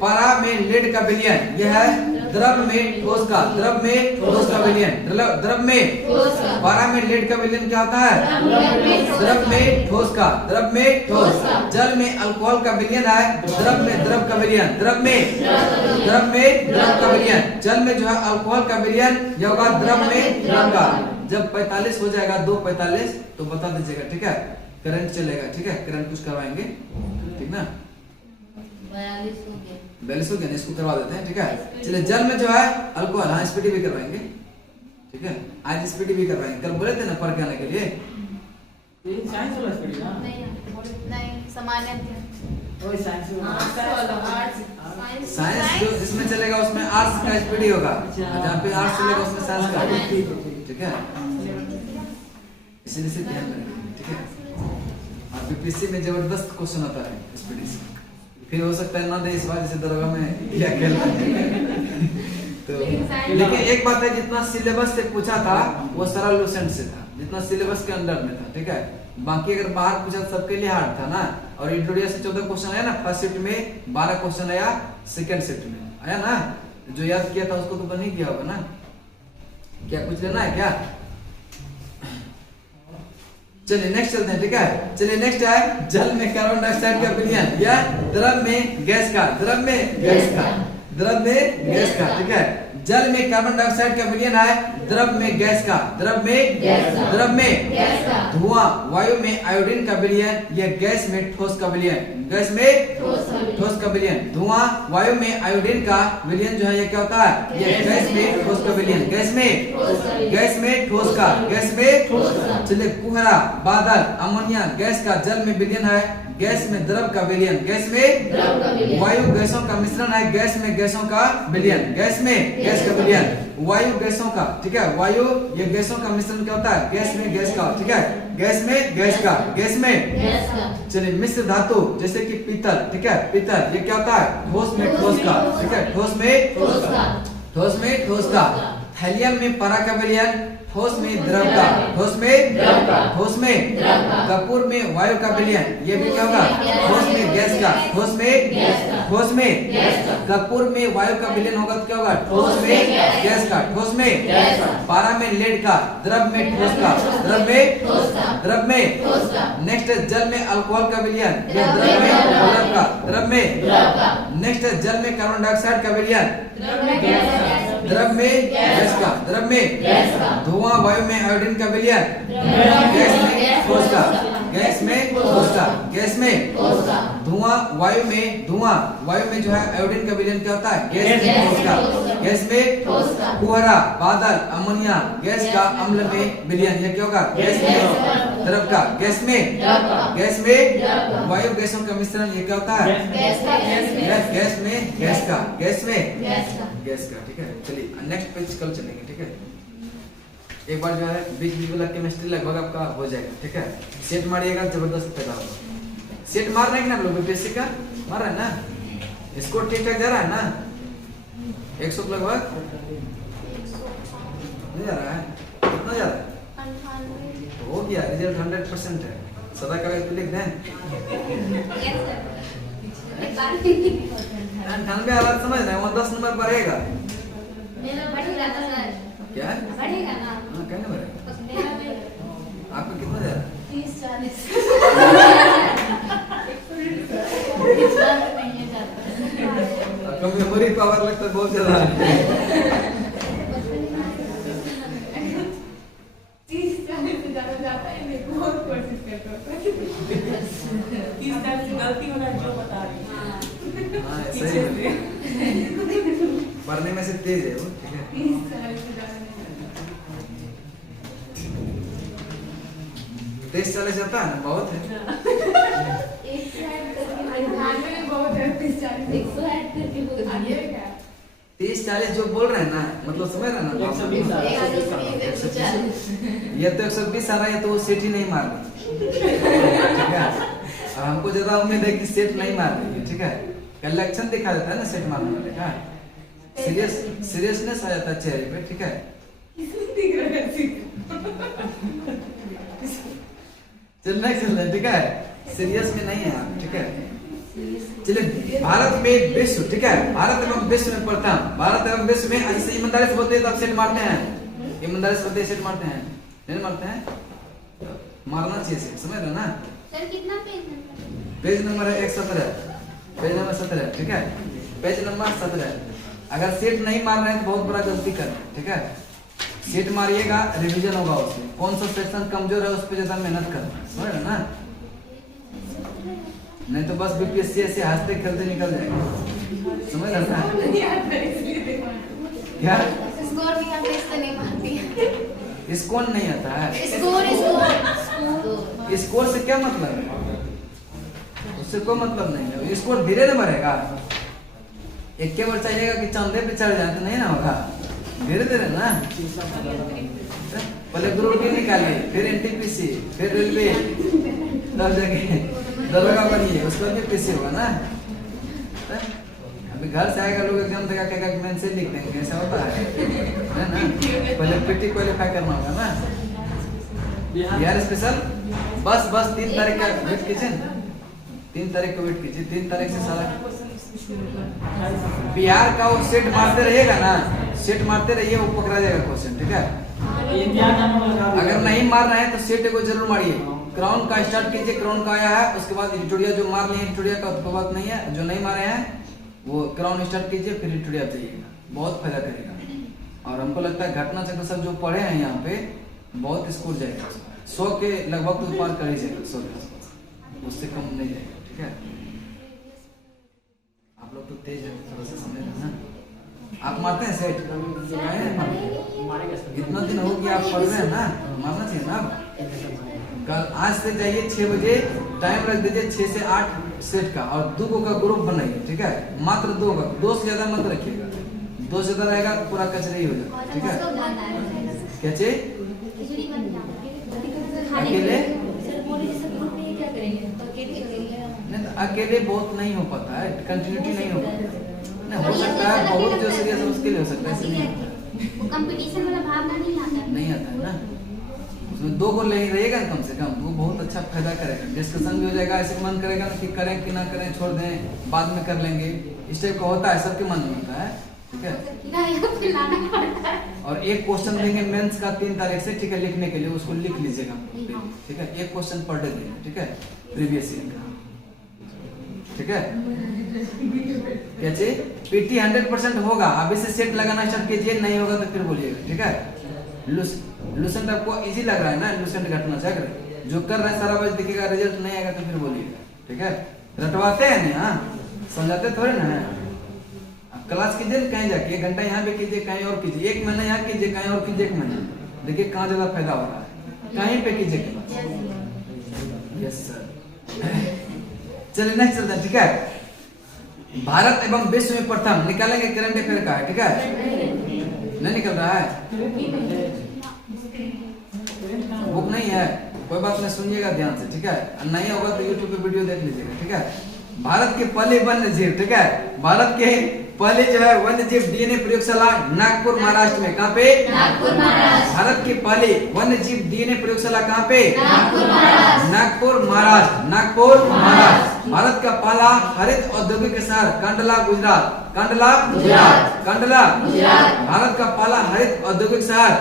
पारा में लेड का विलयन यह है द्रव में ठोस का। द्रव में ठोस का विलयन। द्रव में पारा में लेड का विलयन क्या होता है? द्रव में ठोस का। द्रव में ठोस। जल में अल्कोहल का विलयन है द्रव में द्रव का विलयन। द्रव में द्रव का विलयन। जल में जो है अल्कोहल का विलयन यह होगा द्रव में द्रव का। जब 45 हो जाएगा 2:45 तो बता दीजिएगा। ठीक है, करंट चलेगा। ठीक है, करंट कुछ करवाएंगे। ठीक ना, 42 हो गया, इसको करवा देते हैं। ठीक है, चलिए जल में जो है अल्कोहल, हाँ स्पीडी भी करवाएंगे। ठीक है, आज स्पीडी भी करवाएंगे। कल बोले थे ना पढ़ के आने के लिए। साइंस वाला स्पीडी ना? नहीं, सामान्य ओए साइंस साइंस जो इसमें चलेगा उसमें आर्ट्स का स्पीडी होगा, जहाँ पे आर्ट्स चलेगा उसमें साइंस का। ठीक है, इसलिए से ध्यान रखें। ठीक है, और बीपीएससी में जबरदस्त क्वेश्चन आता है स्पीडी से। फिर हो सकता है ना दे इस बार जैसे दरोगा में क्या खेल तो लेकिन एक बात है, जितना सिलेबस से पूछा था वो सरल लूसेंट से था, जितना सिलेबस के अंडर में था। ठीक है, बाकी अगर बाहर पूछा सबके लिए हार्ड था ना। और इंट्रोडिया से 14 क्वेश्चन आया ना, फर्स्ट शिफ्ट में 12 क्वेश्चन आया, सेकंड शिफ्ट में आया ना। जो याद किया था उसको तो बन ही गया होगा ना। क्या कुछ लेना है क्या? चलिए नेक्स्ट चलते हैं। ठीक है, चलिए नेक्स्ट है जल में कार्बन डाइऑक्साइड का विलयन या द्रव में गैस का। द्रव में गैस का। द्रव में गैस का। ठीक है, जल में कार्बन डाइऑक्साइड का विलयन है द्रव में गैस का। द्रव में धुआं। वायु में आयोडीन का विलयन यह गैस में ठोस का विलयन। गैस में ठोस का विलयन। धुआं वायु में आयोडीन का विलयन जो है यह क्या होता है? यह गैस में ठोस का विलयन। गैस में ठोस का। गैस में। चलिए कुहरा, बादल, अमोनिया गैस का जल में विलयन है गैस में द्रव का विलयन। गैस में वायु गैसों का मिश्रण है गैस में गैसों का विलयन। गैस में गैस का विलयन। वायु गैसों का। ठीक है, वायु ये गैसों का मिश्रण क्या होता है? गैस में गैस का। ठीक है, गैस में गैस का। गैस में। चलिए मिश्र धातु जैसे कि पीतल। ठीक है, पीतल ये क्या होता है? ठोस में ठोस का। ठीक है, ठोस में ठोस का। थैलियम में पारा का विलयन ठोस में द्रव का। ठोस में कपूर में वायु का विलयन ये भी क्या होगा? ठोस में गैस का। ठोस में कपूर में वायु का विलयन होगा तो क्या होगा? ठोस में गैस का। ठोस में पारा में लेड का। द्रव में ठोस का। द्रव में। नेक्स्ट जल में अल्कोहल का विलयन ये द्रव में द्रव में। नेक्स्ट जल में कार्बन डाइऑक्साइड का विलयन द्रव में गैस का। द्रव में। धुआं वायु में आयोडीन का विलयन गैस में ठोस का। गैस में कोशिका, गैस में धुआं, वायु में जो है आयोडीन का विलयन क्या होता है? गैस में कोशिका, गैस में कुहरा, बादल, अमोनिया, गैस का अम्ल में विलयन, ये क्या होगा? गैस में द्रव का, गैस में वायु गैसों का मिश्रण, ये क्या होता है? गैस का, ठीक है। चलिए नेक्स्ट पेज कल चलेंगे, ठीक है। एक बार जो है बिग बी वाला केमिस्ट्री लगभग आपका हो जाएगा, ठीक है। सेट मारिएगा, जबरदस्त पैदा होगा। सेट मार रहे हैं ना आप लोग बीपीएससी का? मार रहे हैं ना? स्कोर ठीक ठाक जा रहा है ना? 100 लगभग नहीं जा रहा है? कितना जा रहा है? हो गया, रिजल्ट 100% है। सदा का लिख दें 98 हालात समझ रहे हैं, वो 10 नंबर बढ़ेगा क्या? बढ़ेगा ना? हाँ, कहने बढ़ेगा। आपका कितना जा रहा है? 30-40 आपका मेमोरी पावर लगता है बहुत ज्यादा है। गलती होना जो बता रही हाँ, सही है। पढ़ने में से तेज है वो, ठीक है। 30-40 जाता है ना, बहुत है। 30-40 जो बोल रहे हैं ना, मतलब समझ रहे हैं ना? 120 ये तो 120 आ रहा है, तो वो सेट ही नहीं मार रही, ठीक है। और हमको ज्यादा उम्मीद है कि सेट नहीं मार रही है, ठीक है। का लक्षण दिखा देता है ना सेट मारने वाले का, सीरियसनेस आ जाता है चेहरे पे, ठीक है। चलना ठीक है, सीरियस में नहीं है आप, ठीक है। चलिए, भारत में विश्व, ठीक है, भारत एवं विश्व में प्रथम, भारत एवं विश्व में ऐसे ईमानदारी से बोलते हैं तो आप सेट मारते हैं, ईमानदारी से बोलते हैं सेट मारते हैं, नहीं मारते हैं? मारना चाहिए सेट, समझ रहे ना? सर कितना पेज नंबर? पेज नंबर है 117, पेज नंबर 17, ठीक है। Page number 17। अगर सेट नहीं मार रहे हैं तो बहुत बड़ा गलती कर रहे हैं, ठीक है। सेट मारिएगा, रिवीजन होगा उसमें, कौन सा सेक्शन कमजोर है उस पर ज्यादा मेहनत करना, समझ रहे ना? नहीं तो बस बीपीएससी ऐसे हंसते खेलते निकल जाएगा, समझ रहे ना? क्या स्कोर भी हम इससे नहीं मारती हैं। स्कोर नहीं आता है? स्कोर स्कोर से क्या मतलब है? उससे कोई मतलब नहीं है, स्कोर धीरे न बढ़ेगा। एक के बार चाहिएगा कि चांदे पे चढ़ जाए तो नहीं ना होगा, धीरे धीरे ना। पहले ग्रुप डी निकालिए, फिर एनटीपीसी, फिर रेलवे, तब जाके दरोगा बनिए, उसके बाद पीसी होगा ना। अभी घर से आएगा लोग एग्जाम देगा, कहेगा कि मैंने से लिख देंगे, ऐसा होता है ना? पहले पीटी क्वालिफाई करना होगा ना। बिहार स्पेशल बस 3 तारीख का वेट कीजिए, 3 तारीख को वेट कीजिए, 3 तारीख से सारा बिहार का वो सेट मारते रहिएगा ना, सेट मारते रहिए, वो पकड़ा जाएगा क्वेश्चन, ठीक है। अगर नहीं मार रहे हैं तो सेट को जरूर मारिए। क्राउन का स्टार्ट कीजिए, क्राउन का आया है, उसके बाद एडिटोरिया जो मार लिए एडिटोरिया का तो बात नहीं है, जो नहीं मारे हैं वो क्राउन स्टार्ट कीजिए, फिर एडिटोरिया जाइएगा, बहुत फायदा करेगा। और हमको लगता है घटना चक्र सब जो पढ़े हैं यहाँ पे बहुत स्कोर जाएगा, 100 के लगभग तो पार कर ही जाएगा, 100 के उससे कम नहीं जाएगा, ठीक है। आप लोग तो तेज है, थोड़ा सा समझ रहे ना। आप मारते हैं सेट? इतना दिन हो गया आप पढ़ रहे हैं ना, मारना चाहिए ना। कल आज से जाइए 6 बजे, टाइम रख दीजिए 6 से 8 सेट का, और 2 का ग्रुप बनाइए, ठीक है। मात्र 2 का, 2 से ज्यादा मत रखिएगा, 2 से ज्यादा रहेगा तो पूरा कचरा ही हो जाएगा, ठीक है। क्या चाहिए? अकेले नहीं तो अकेले बहुत नहीं हो पाता है, कंटिन्यूटी नहीं हो पाता नहीं, हो सकता है बहुत जो सीरियस है उसके लिए हो सकता है, इसलिए वो कंपटीशन वाला भावना नहीं आता है, नहीं आता है ना। उसमें 2 को ले रहेगा कम से कम, वो बहुत अच्छा फायदा करेगा, डिस्कशन भी हो जाएगा, ऐसे मन करेगा ना कि करें कि ना करें, छोड़ दें, बाद में कर लेंगे, इस टाइप का होता है, सबके मन में होता है, ठीक है। और एक क्वेश्चन देंगे मेंस का 3 तारीख से, ठीक है, लिखने के लिए उसको लिख लीजिएगा, ठीक है। एक क्वेश्चन पर डे देंगे, ठीक है, प्रीवियस ईयर का, ठीक है। क्या चाहिए? पीटी 100% होगा, अभी से सेट लगाना स्टार्ट कीजिए, नहीं होगा तो फिर बोलिएगा, ठीक है। लूसेंट आपको इजी लग रहा है ना, लूसेंट घटना चक्र जो कर रहे हैं सारा बज दिखेगा, रिजल्ट नहीं आएगा तो फिर बोलिएगा, ठीक है। रटवाते हैं नहीं, हाँ समझाते थोड़े ना है। अब क्लास कीजिए कहीं जाके, 1 घंटा यहाँ पे कीजिए, कहीं और कीजिए, 1 महीना यहाँ कीजिए, कहीं और कीजिए 1 महीना, देखिए कहाँ ज्यादा फायदा हो रहा है, कहीं पे कीजिए क्लास। Yes sir. चलिए नेक्स्ट चलते हैं, ठीक है। भारत एवं विश्व में प्रथम, निकालेंगे करंट अफेयर का है, ठीक है। नहीं निकल रहा है, बुक नहीं है, कोई बात नहीं, सुनिएगा ध्यान से, ठीक है। नहीं होगा तो यूट्यूब पे वीडियो देख लीजिएगा, ठीक है। भारत के पहले वन्य जीव, ठीक है, भारत के पहले जो है वन्य जीव डीएनए प्रयोगशाला नागपुर महाराष्ट्र में, कहाँ पे? नागपुर महाराष्ट्र। भारत के पहले वन्य जीव डीएनए प्रयोगशाला कहाँ पे? नागपुर महाराष्ट्र। नागपुर महाराष्ट्र, नागपुर महाराष्ट्र। भारत का पहला हरित औद्योगिक शहर कंडला गुजरात, कंडला गुजरात, कंडला गुजरात। भारत का पहला हरित औद्योगिक शहर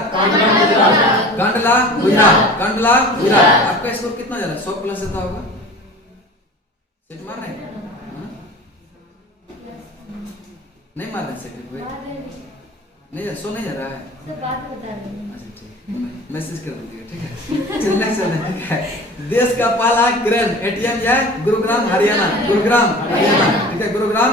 कंडला गुजरात, कंडला गुजरात। आपका स्कोर कितना जा रहा है? 100 प्लस आता होगा, सेट मार रहे हैं? नहीं मार रहे सेट, नहीं 100 नहीं जा रहा है, अच्छा ठीक, मैसेज कर दीजिएगा, ठीक है। चलने चलने, ठीक है। देश का पहला ग्रेन एटीएम है गुरुग्राम हरियाणा, गुरुग्राम हरियाणा, ठीक है, गुरुग्राम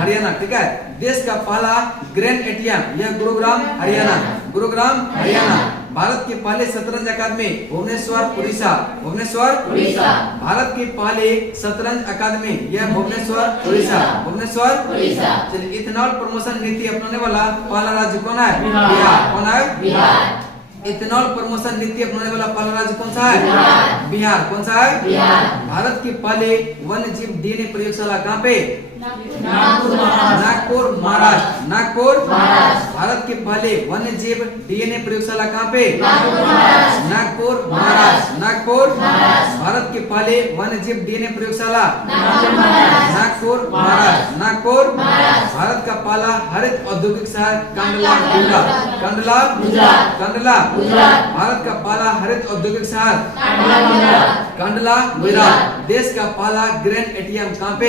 हरियाणा, ठीक है। देश का पहला ग्रेन एटीएम यह गुरुग्राम हरियाणा, गुरुग्राम हरियाणा। भारत के पहले शतरंज अकादमी भुवनेश्वर उड़ीसा, भुवनेश्वर उड़ीसा। भारत की पहले शतरंज अकादमी यह भुवनेश्वर उड़ीसा, भुवनेश्वर उड़ीसा। चलिए, इथेनॉल प्रमोशन नीति अपनाने वाला पहला राज्य कौन है? बिहार। कौन है? बिहार। इथेनॉल प्रमोशन नीति अपनाने वाला पहला राज्य कौन सा है? बिहार। कौन सा है? बिहार। भारत की पहले वन्य जीव डीएनए प्रयोगशाला कहाँ पे? नागपुर महाराष्ट्र, नागपुर महाराष्ट्र। भारत के पहले वन्य जीव डीएनए प्रयोगशाला कहाँ पे? नागपुर महाराष्ट्र, नागपुर महाराष्ट्र। भारत के पहले वन्य जीव डीएनए प्रयोगशाला नागपुर महाराष्ट्र, नागपुर महाराष्ट्र। भारत का पहला हरित औद्योगिक शहर कंडला गुजरात, कंडला गुजरात, कंडला गुजरात। भारत का पहला हरित औद्योगिक शहर कंडला गुजरात। देश का पहला ग्रेन एटीएम कहाँ पे?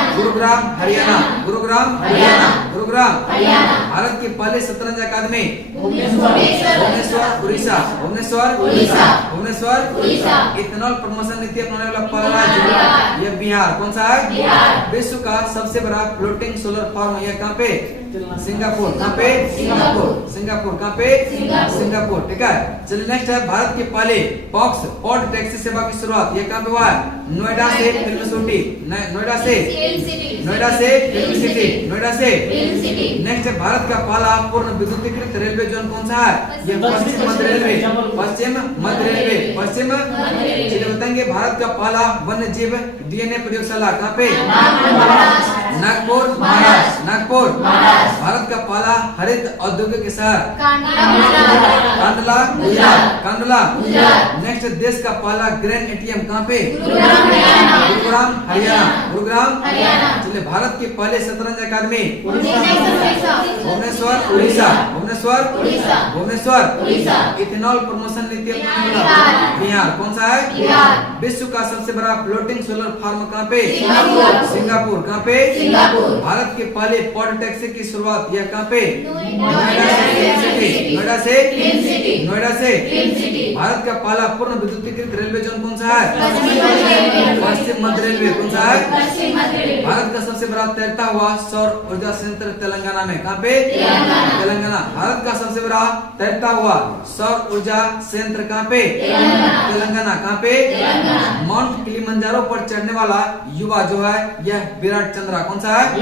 गुरुग्राम हरियाणा, गुरुग्राम हरियाणा, गुरुग्राम हरियाणा। भारत की पहले शतरंज अकादमी भुवनेश्वर उड़ीसा, भुवनेश्वर उड़ीसा, भुवनेश्वर उड़ीसा। इथेनॉल प्रमोशन नीति अपनाने वाला पहला राज्य यह बिहार। कौन सा है? बिहार। विश्व का सबसे बड़ा फ्लोटिंग सोलर फार्म यह कहाँ पे? सिंगापुर। कहाँ पे? Singapore, Singapore. कहाँ पे? सिंगापुर, ठीक है। चलिए नेक्स्ट है, भारत के पहले पॉक्स पॉड टैक्सी सेवा की शुरुआत यह कहाँ पे हुआ है? नोएडा से फिल्म सिटी, नोएडा से नोएडा से फिल्म सिटी, नोएडा से फिल्म सिटी। नेक्स्ट है, भारत का पहला पूर्ण विद्युतीकृत रेलवे जोन कौन सा है? ये पश्चिम मध्य रेलवे, पश्चिम मध्य रेलवे, पश्चिम। चलिए बताएंगे, भारत का पहला वन्य जीव डीएनए प्रयोगशाला कहाँ पे? नागपुर महाराष्ट्र, नागपुर महाराष्ट्र। भारत का पहला हरित औद्योगिक शहर कंडला गुजरात, कंडला गुजरात। नेक्स्ट, देश का पहला ग्रेन एटीएम कहाँ पे? गुरुग्राम हरियाणा, गुरुग्राम हरियाणा। चलिए, भारत की पहले शतरंज अकादमी भुवनेश्वर उड़ीसा, भुवनेश्वर उड़ीसा, भुवनेश्वर उड़ीसा। इथेनॉल प्रमोशन नीति बिहार। कौन सा है? बिहार। विश्व का सबसे बड़ा फ्लोटिंग सोलर फार्म कहाँ पे? सिंगापुर। कहाँ पे? सिंगापुर। भारत के पहले पॉड टैक्सी की शुरुआत यह कहाँ पे? नोएडा से फिल्म सिटी, नोएडा से फिल्म सिटी। भारत का पहला पूर्ण विद्युतीकृत रेलवे जोन कौन सा है? पश्चिम मध्य रेलवे। कौन सा है? पश्चिम मध्य रेलवे। भारत का सबसे बड़ा तैरता हुआ सौर ऊर्जा संयंत्र तेलंगाना में, कहाँ पे? तेलंगाना। भारत का सबसे बड़ा तैरता हुआ सौर ऊर्जा संयंत्र कहाँ पे? तेलंगाना। कहाँ पे? माउंट किलिमंजारो पर चढ़ने वाला युवा जो है यह विराट चंद्रा। कौन सा है?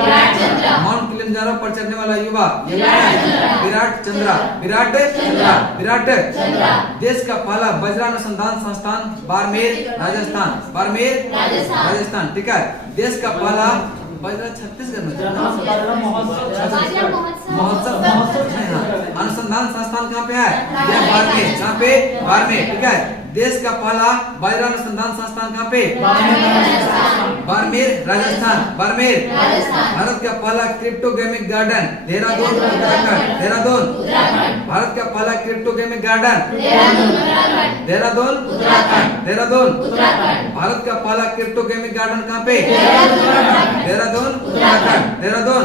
माउंट किलिमंजारो पर चढ़ने वाला युवा विराट चंद्रा, विराट चंद्रा, विराट चंद्रा। देश का पहला वज्र अनुसंधान संस्थान बाड़मेर राजस्थान, बाड़मेर राजस्थान, ठीक है। देश का पहला वज्र छत्तीसगढ़ में महोत्सव अनुसंधान संस्थान कहाँ पे है? यह बाड़मेर। कहाँ पे? बाड़मेर, ठीक है। देश का पहला वज्र अनुसंधान संस्थान कहाँ पे? बाड़मेर राजस्थान, बाड़मेर। भारत का पहला crypto gaming garden Dehradun Uttarakhand, Dehradun. Bharat का पहला crypto gaming garden Dehradun Uttarakhand, Dehradun. Bharat का पहला क्रिप्टो गेमिंग गार्डन कहाँ पे? देहरादून उत्तराखंड, देहरादून।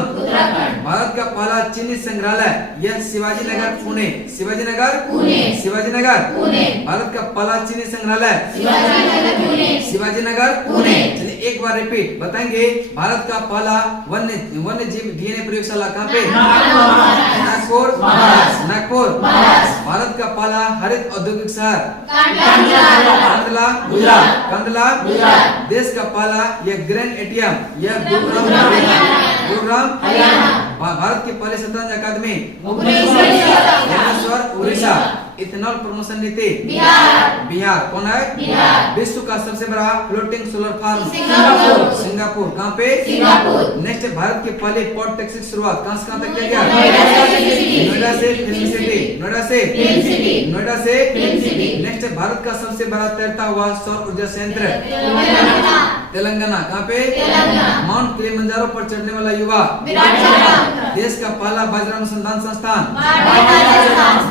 भारत का पहला चीनी संग्रहालय यह शिवाजी नगर पुणे, शिवाजी नगर पुणे, शिवाजी नगर पुणे। भारत का पहला चीनी संग्रहालय शिवाजी नगर पुणे। चलिए एक बार रिपीट बताएंगे। भारत का पहला वन्य जीव डीएनए प्रयोगशाला कहाँ पे? नागपुर, नागपुर। भारत का पहला हरित औद्योगिक शहर कंडला, गुजरात, कंडला, गुजरात। देश का पहला यह ग्रेन एटीएम यह गुरुग्राम, भारत की पहली शतरंज अकादमी भुवनेश्वर, उड़ीसा। इथेनॉल प्रमोशन नीति बिहार। कौन है? विश्व का सबसे बड़ा फ्लोटिंग सोलर फार्म सिंगापुर। कहाँ पे? नेक्स्ट, भारत की पहली पोर्ट टैक्सी की शुरुआत कहाँ से कहाँ तक किया गया? नोएडा से फिल्म सिटी, नोएडा से नोएडा से। नेक्स्ट, भारत का सबसे बड़ा तैरता हुआ सौर ऊर्जा संयंत्र तेलंगाना। कहाँ पे? माउंट किलिमंजारो पर चढ़ने वाला युवा देश का पहला बाजरा अनुसंधान संस्थान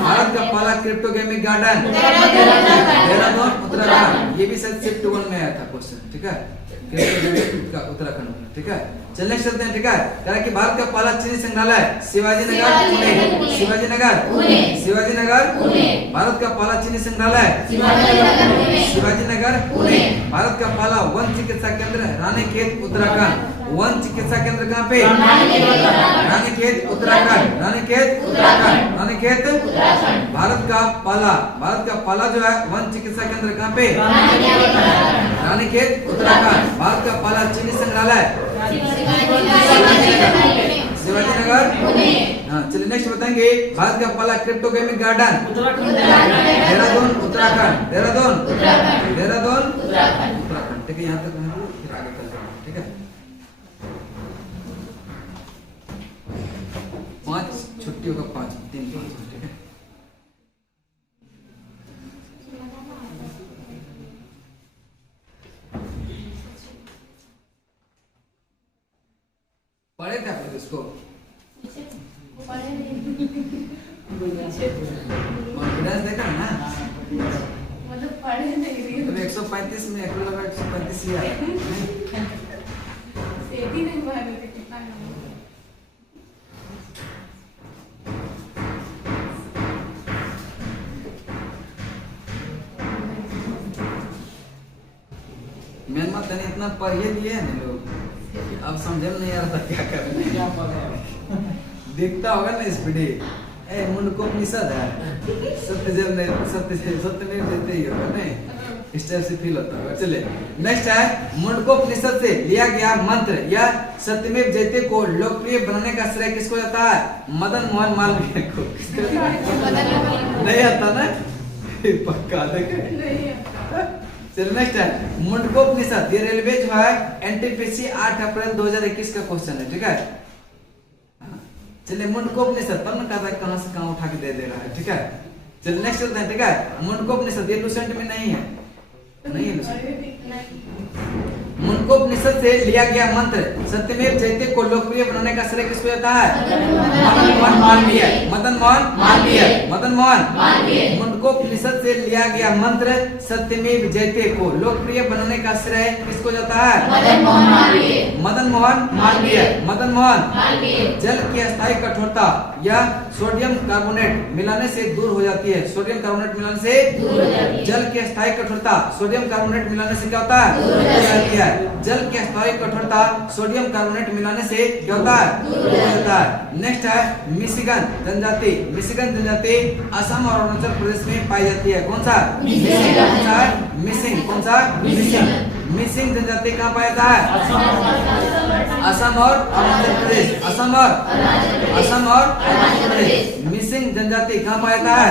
भारत का पहला crypto gaming garden Dehradun, Uttarakhand. ये भी शायद शिफ्ट 1 में आया था क्वेश्चन, ठीक है? क्रिप्टो गेमिंग का उत्तराखंड में, ठीक है? चलने चलते हैं, ठीक है? कह कि भारत का पहला चीनी संग्रहालय शिवाजी नगर पुणे, शिवाजी नगर, शिवाजी नगर। भारत का पहला चीनी संग्रहालय शिवाजी नगर पुणे। भारत का पहला वन चिकित्सा केंद्र रानीखेत, उत्तराखंड। वन चिकित्सा केंद्र कहाँ पे? रानीखेत, उत्तराखंड, रानीखेत, उत्तराखंड, रानीखेत। भारत का पहला जो है वन चिकित्सा केंद्र कहाँ पे? रानीखेत, उत्तराखंड। भारत का पहला चीनी संग्रहालय शिवाजी नगर। हाँ, चलिए नेक्स्ट बताएंगे। भारत का पहला crypto gaming garden Dehradun, Uttarakhand, Dehradun, Dehradun, Uttarakhand. ठीक है, यहाँ तक फिर आगे चलते हैं, ठीक है? 5 छुट्टियों का 5 3 5, ठीक है? पढ़े थे आप लोग इसको? कॉन्फिडेंस देखा ना? मतलब पढ़े नहीं रही। तो 135 में 135 लिया है। सेठी नहीं मारे थे कितना म्यांमार तने इतना पढ़ ये लिए हैं लोग कि अब समझ में नहीं आ रहा था क्या करना है, क्या पढ़ रहे हैं। दिखता होगा ना इस वीडियो ए मुंडकोपनिषद है, सत्यमेव जयते ही होगा नहीं, इस टाइप से फील होता होगा। चलिए नेक्स्ट है मुंडकोपनिषद से लिया गया मंत्र या सत्यमेव जयते को लोकप्रिय बनाने का श्रेय किसको जाता है? मदन मोहन मालवीय को। नहीं आता ना? पक्का देखे। चलिए नेक्स्ट है मुंडकोपनिषद। ये रेलवे जो है एनटीपीसी 8 अप्रैल 2021 का क्वेश्चन है, ठीक है? चलिए मुंडकोपनिषद तब ना कहा कहां से कहां उठा के दे रहा है, ठीक है? चलिए नेक्स्ट चलते हैं, ठीक है? मुंडकोपनिषद ये लुसेंट में नहीं है, नहीं है लुसेंट। मुंडकोपनिषद से लिया गया मंत्र सत्यमेव जयते को लोकप्रिय बनाने का श्रेय किसको जाता है? मदन मोहन मालवीय, मदन मोहन मालवीय, मदन मोहन मालवीय। मुंडकोपनिषद से लिया गया मंत्र सत्यमेव जयते को लोकप्रिय बनाने का श्रेय किसको जाता है? मदन मोहन मालवीय, मदन मोहन मालवीय, मदन मोहन मालवीय। जल की अस्थायी कठोरता या सोडियम कार्बोनेट मिलाने से दूर हो जाती है। सोडियम कार्बोनेट मिलाने से दूर हो जाती है। जल की अस्थायी कठोरता सोडियम कार्बोनेट मिलाने से क्या होता है? दूर हो जाती है। जल की अस्थायी कठोरता सोडियम कार्बोनेट मिलाने से क्या होता है? दूर हो जाता है। नेक्स्ट है मिशिगन जनजाति। मिशिगन जनजाति असम और अरुणाचल प्रदेश में पाई जाती है। कौन सा? मिशिंग। कौन सा? मिशिंग। कौन सा? मिशिंग। मिशिंग जनजाति कहाँ पाया जाता है? असम और अरुणाचल प्रदेश। असम और अरुणाचल प्रदेश। मिशिंग जनजाति कहाँ पाया जाता है?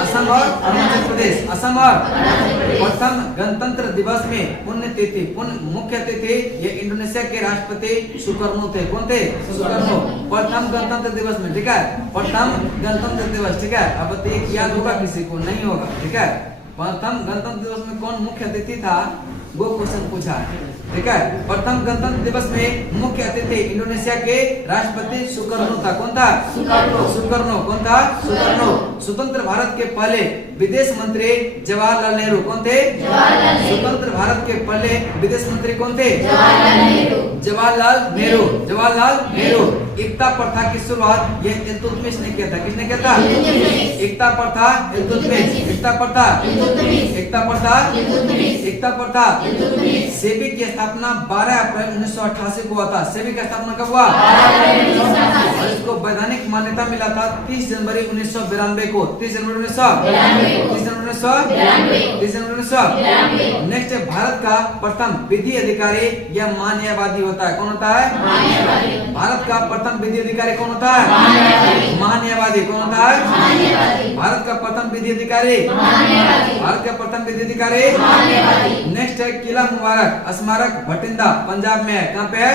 असम और अरुणाचल प्रदेश। असम और प्रथम गणतंत्र दिवस में पुण्यतिथि मुख्य अतिथि ये इंडोनेशिया के राष्ट्रपति सुकर्नो थे। कौन थे? सुकर्नो। प्रथम गणतंत्र दिवस में, ठीक है? प्रथम गणतंत्र दिवस, ठीक है? अब बताइए याद होगा किसी को? नहीं होगा, ठीक है? प्रथम गणतंत्र दिवस में कौन मुख्य अतिथि था? वो क्वेश्चन पूछा, ठीक है। प्रथम गणतंत्र दिवस में मुख्य अतिथि इंडोनेशिया के राष्ट्रपति सुकर्नो था। कौन था? सुकर्नो। कौन था? सुकर्नो। स्वतंत्र भारत के पहले विदेश मंत्री जवाहरलाल नेहरू। कौन थे? स्वतंत्र भारत के पहले विदेश मंत्री कौन थे? जवाहरलाल नेहरू। जवाहरलाल नेहरू। एकता प्रथा की शुरुआत ये इल्तुतमिश ने किया था। किसने किया था? एकता प्रथा इल्तुतमिश। एकता प्रथा एकता प्रथा एकता प्रथा। सेबी की स्थापना 12 अप्रैल 1988 को हुआ था। सेबी का स्थापना कब हुआ? और इसको वैधानिक मान्यता मिला था 30 जनवरी 1992 को। 30 जनवरी 1992। नेक्स्ट है भारत का प्रथम विधि अधिकारी या मान्यवादी होता है। कौन होता है? भारत का प्रथम विधि अधिकारी कौन होता है? मान्यवादी। कौन होता है? भारत का प्रथम विधि अधिकारी। भारत का प्रथम विधि अधिकारी। नेक्स्ट है किला मुबारक स्मारक भटिंडा पंजाब में है। कहाँ पे है?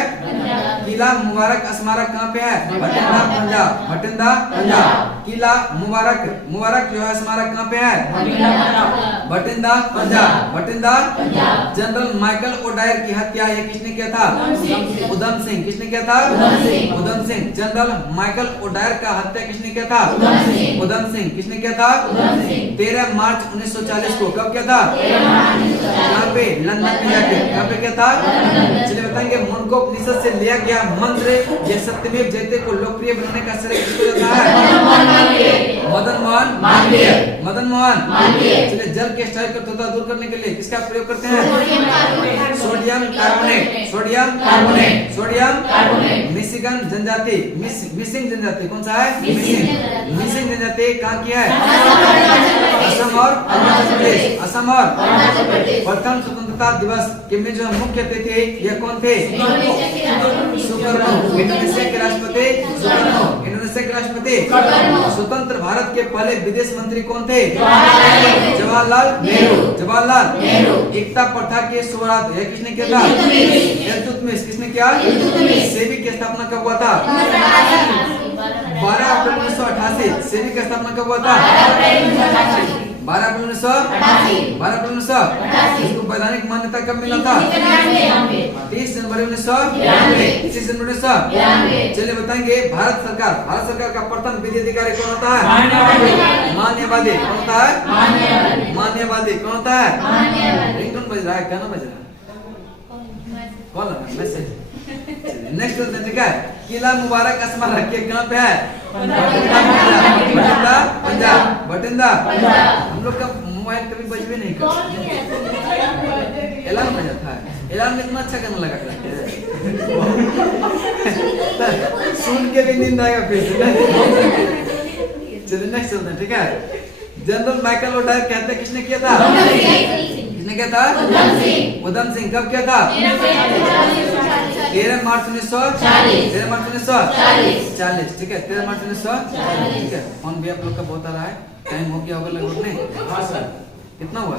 किला मुबारक स्मारक कहाँ पे है? भटिंडा पंजाब। भटिंडा पंजाब। किला मुबारक जो है स्मारक कहाँ पे है? Bathinda Punjab. Bathinda. General Michael O'Dwyer की हत्या ये किसने किया था? उधम सिंह। किसने किया था? Udham Singh. General Michael O'Dwyer का हत्या किसने किया था? उधम सिंह। किसने किया था? 13 मार्च 1940 को। कब किया था? यहाँ पे लंदन में जाके। कहाँ पे क्या था? चलिए बताएंगे। मुंडकोपनिषद से लिया गया मंत्र यह सत्यमेव जयते को लोकप्रिय बनाने का श्रेय किसको जाता है? मदन मोहन मालवीय। मदन मोहन। चलिए जल के स्तर को तोता दूर करने के लिए किसका प्रयोग करते हैं? Sodium carbonate. Sodium carbonate. Sodium carbonate. Michigan जनजाति। मिसिंग जनजाति कौन सा है? मिसिंग जनजाति कहाँ की है? असम और अरुणाचल प्रदेश। असम और प्रथम स्वतंत्रता दिवस के में जो मुख्य अतिथि ये कौन थे? सुकर्नो। इंडोनेशिया के राष्ट्रपति सुकर्नो। इंडोनेशिया के राष्ट्रपति। स्वतंत्र भारत के पहले विदेश मंत्री कौन थे? जवाहरलाल नेहरू। जवाहरलाल नेहरू। एकता प्रथा की शुरुआत यह किसने किया था? इल्तुतमिश। किसने किया? सेबी की स्थापना कब हुआ था? 12 अप्रैल 1988। सेबी की स्थापना कब हुआ था? 12 अप्रैल 1988। इसको वैधानिक मान्यता कब मिला था? 30 जनवरी 1992। चलिए बताएंगे भारत सरकार का प्रथम विधि अधिकारी कौन होता है? मान्यवादी। कौन होता है? मान्यवादी। कौन होता है? रिंगटोन बज रहा है। गाना बज रहा है। Call message. नेक्स्ट ठीक है। किला मुबारक स्मारक के कहाँ पे है? भटिंडा पंजाब। भटिंडा। हम लोग का मोबाइल कभी बजबे नहीं करता। अलार्म बजाता है। अलार्म इतना अच्छा गाना लगा करके सुन के भी नींद आएगा फिर। चलिए नेक्स्ट चलते हैं, ठीक है। जनरल माइकल ओडायर कहते हैं किसने किया था? किसने किया था? उधम सिंह। कब किया था? 13 मार्च 1940। 13 मार्च 1940। ठीक है। 13 मार्च 1940। ठीक है। फोन भी आप लोग का बहुत आ रहा है। टाइम हो गया होगा लगभग नहीं? हाँ सर। कितना हुआ?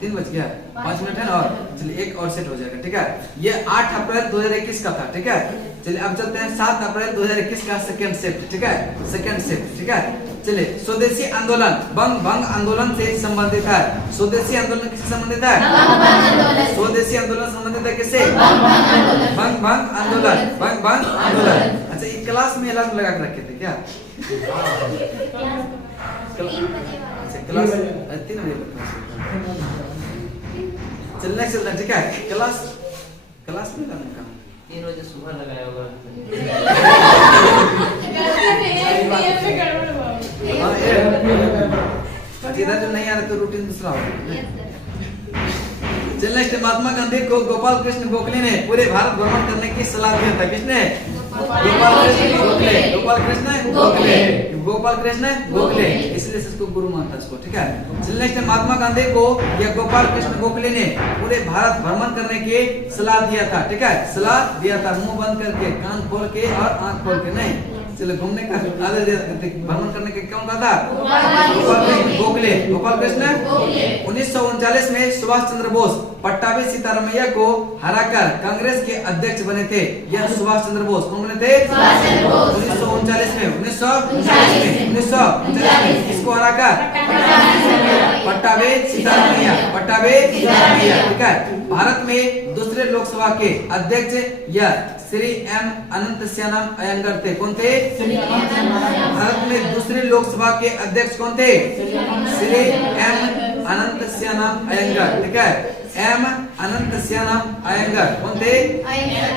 3 बज गया। 5 मिनट है ना और। चलिए एक और सेट हो जाएगा, ठीक है। ये 8 अप्रैल 2021 का था, ठीक है। चलिए अब चलते हैं 7 अप्रैल 2021 का सेकंड शिफ्ट, ठीक है। सेकंड शिफ्ट, ठीक है। चलिए स्वदेशी आंदोलन भंग आंदोलन से संबंधित है। स्वदेशी आंदोलन किससे संबंधित है? स्वदेशी आंदोलन संबंधित है किससे? भंग आंदोलन। भंग आंदोलन। अच्छा ये क्लास में अलार्म लगा के रखे थे क्या? क्लास 3 बजे। चलना चलता, ठीक है। क्लास में करने का 3 बजे सुबह लगाया होगा। इधर जो नहीं आ रहा तो रूटीन दूसरा होगा। चलिए महात्मा गांधी को गोपाल कृष्ण गोखले ने पूरे भारत भ्रमण करने की सलाह दिया था। किसने? गोपाल कृष्ण गोखले। इसलिए इसको गुरु मानता इसको, ठीक है। चलिए महात्मा गांधी को या गोपाल कृष्ण गोखले ने पूरे भारत भ्रमण करने की सलाह दिया था, ठीक है। सलाह दिया था मुंह बंद करके, कान खोल के और आंख खोल के नहीं। चलो घूमने का आदेश भ्रमण करने के कौन कहा था? गोखले। गोपाल कृष्ण। 1939 में सुभाष चंद्र बोस पट्टाभी सीतारामैया को हराकर कांग्रेस के अध्यक्ष बने थे। यह सुभाष चंद्र बोस कौन बने थे? 1939 में। 1939 में किसको हराकर? पट्टाभी सिद्धारमैया, पट्टाभी सिद्धारमैया, ठीक है। भारत में दूसरे लोकसभा के अध्यक्ष या श्री एम अनंतस्यानम अयंगर थे। कौन थे? भारत में दूसरे लोकसभा के अध्यक्ष कौन थे? श्री एम अनंतस्यानम अयंगर, ठीक है। एम अनंतस्यानम अयंगर कौन थे? अयंगर,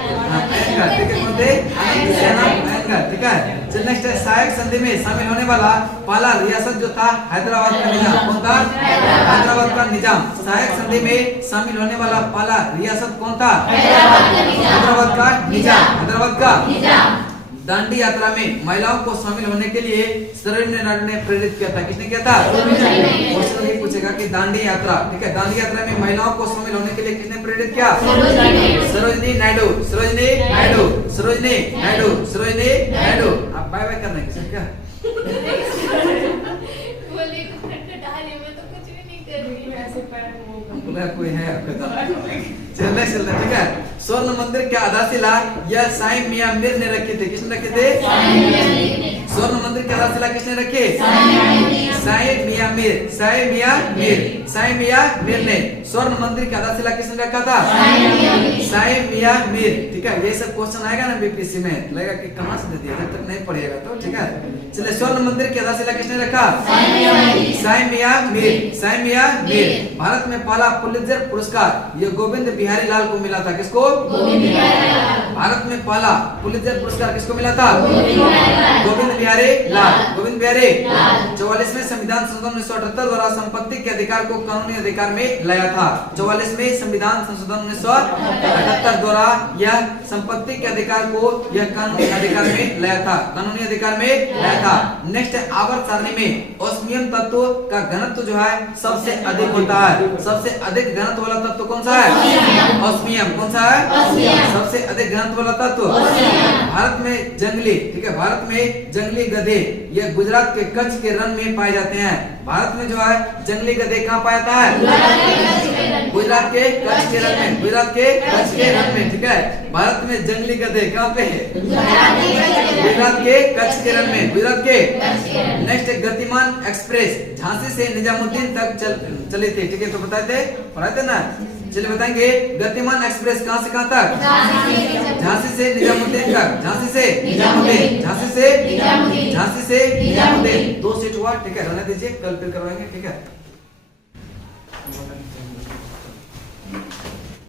ठीक है। कौन थे? अनंतस्यानम अयंगर, ठीक है। चल नेक्स्ट है, सहायक संधि में शामिल होने वाला पहला रियासत जो था हैदराबाद का निजाम। कौन था? हैदराबाद का निजाम। सहायक संधि में शामिल होने वाला पहला रियासत कौन था? हैदराबाद का निजाम, हैदराबाद का निजाम। दांडी यात्रा में महिलाओं को शामिल होने के लिए सरोजिनी नायडू ने प्रेरित किया था। किसने किया था? क्वेश्चन ये पूछेगा कि दांडी यात्रा, ठीक है, दांडी यात्रा में महिलाओं को शामिल होने के लिए किसने प्रेरित किया? सरोजिनी नायडू, सरोजिनी नायडू, सरोजिनी नायडू, सरोजिनी नायडू। आप बाय बाय करना है किसी क्या? बोले कुछ खटखटाने में तो कुछ भी नहीं कर रही। ऐसे पैर वो बोला कोई है आपका तो चलना चलना, ठीक है। स्वर्ण मंदिर की आधारशिला यह साईं मियां मीर ने रखी थी। किसने रखे थे? स्वर्ण मंदिर की आधारशिला किसने रखे? साईं मियां मीर, साईं मियां मीर, साईं मियां मीर ने स्वर्ण मंदिर की आधारशिला किसने रखा था? साईं मियां मीर, ठीक है। ये सब क्वेश्चन आएगा ना बीपीएससी में, लगेगा कि कहां से दे दिया, जब तक नहीं पढ़िएगा तो, ठीक है। चलिए, स्वर्ण मंदिर की आधारशिला किसने रखा? साईं मियां मीर, साईं मियां मीर। भारत में पहला पुलित्जर पुरस्कार ये गोविंद बिहारी लाल को मिला था। किसको? भारत में पहला पुलित्जर पुरस्कार किसको मिला था? गोविंद बिहारी लाल, गोविंद बिहारी। 44वें संविधान संशोधन 1978 द्वारा संपत्ति के अधिकार को कानूनी अधिकार में लाया था। 44वें संविधान संशोधन 1978 द्वारा यह संपत्ति के अधिकार को यह कानूनी अधिकार में लाया था, कानूनी अधिकार में लाया था। नेक्स्ट है, आवर्त सारणी में ऑस्मियम तत्व का घनत्व जो है सबसे अधिक होता है। सबसे अधिक घनत्व वाला तत्व कौन सा है? ऑस्मियम। कौन सा है? सबसे अधिक घनत्व वाला तत्व। भारत में जंगली, ठीक है, भारत में जंगली गधे यह गुजरात के कच्छ के रण में पाए जाते हैं। भारत में जो है जंगली गधे कहाँ पाया जाता है? गुजरात के कच्छ के रण में, गुजरात के कच्छ के रण में, ठीक है। भारत में जंगली गधे कहाँ पे है? गुजरात के कच्छ के रण में, गुजरात के। नेक्स्ट, गतिमान एक्सप्रेस झांसी से निजामुद्दीन तक चली थी, ठीक है। तो पढ़ाए थे ना। चलिए बताएंगे, गतिमान एक्सप्रेस कहाँ से कहाँ तक? झांसी से निजामुद्दीन तक, झांसी से निजामुद्दीन, झांसी से निजामुद्दीन, झांसी से निजामुद्दीन। 2 सीट हुआ, ठीक है, रहने दीजिए, कल फिर करवाएंगे, ठीक है।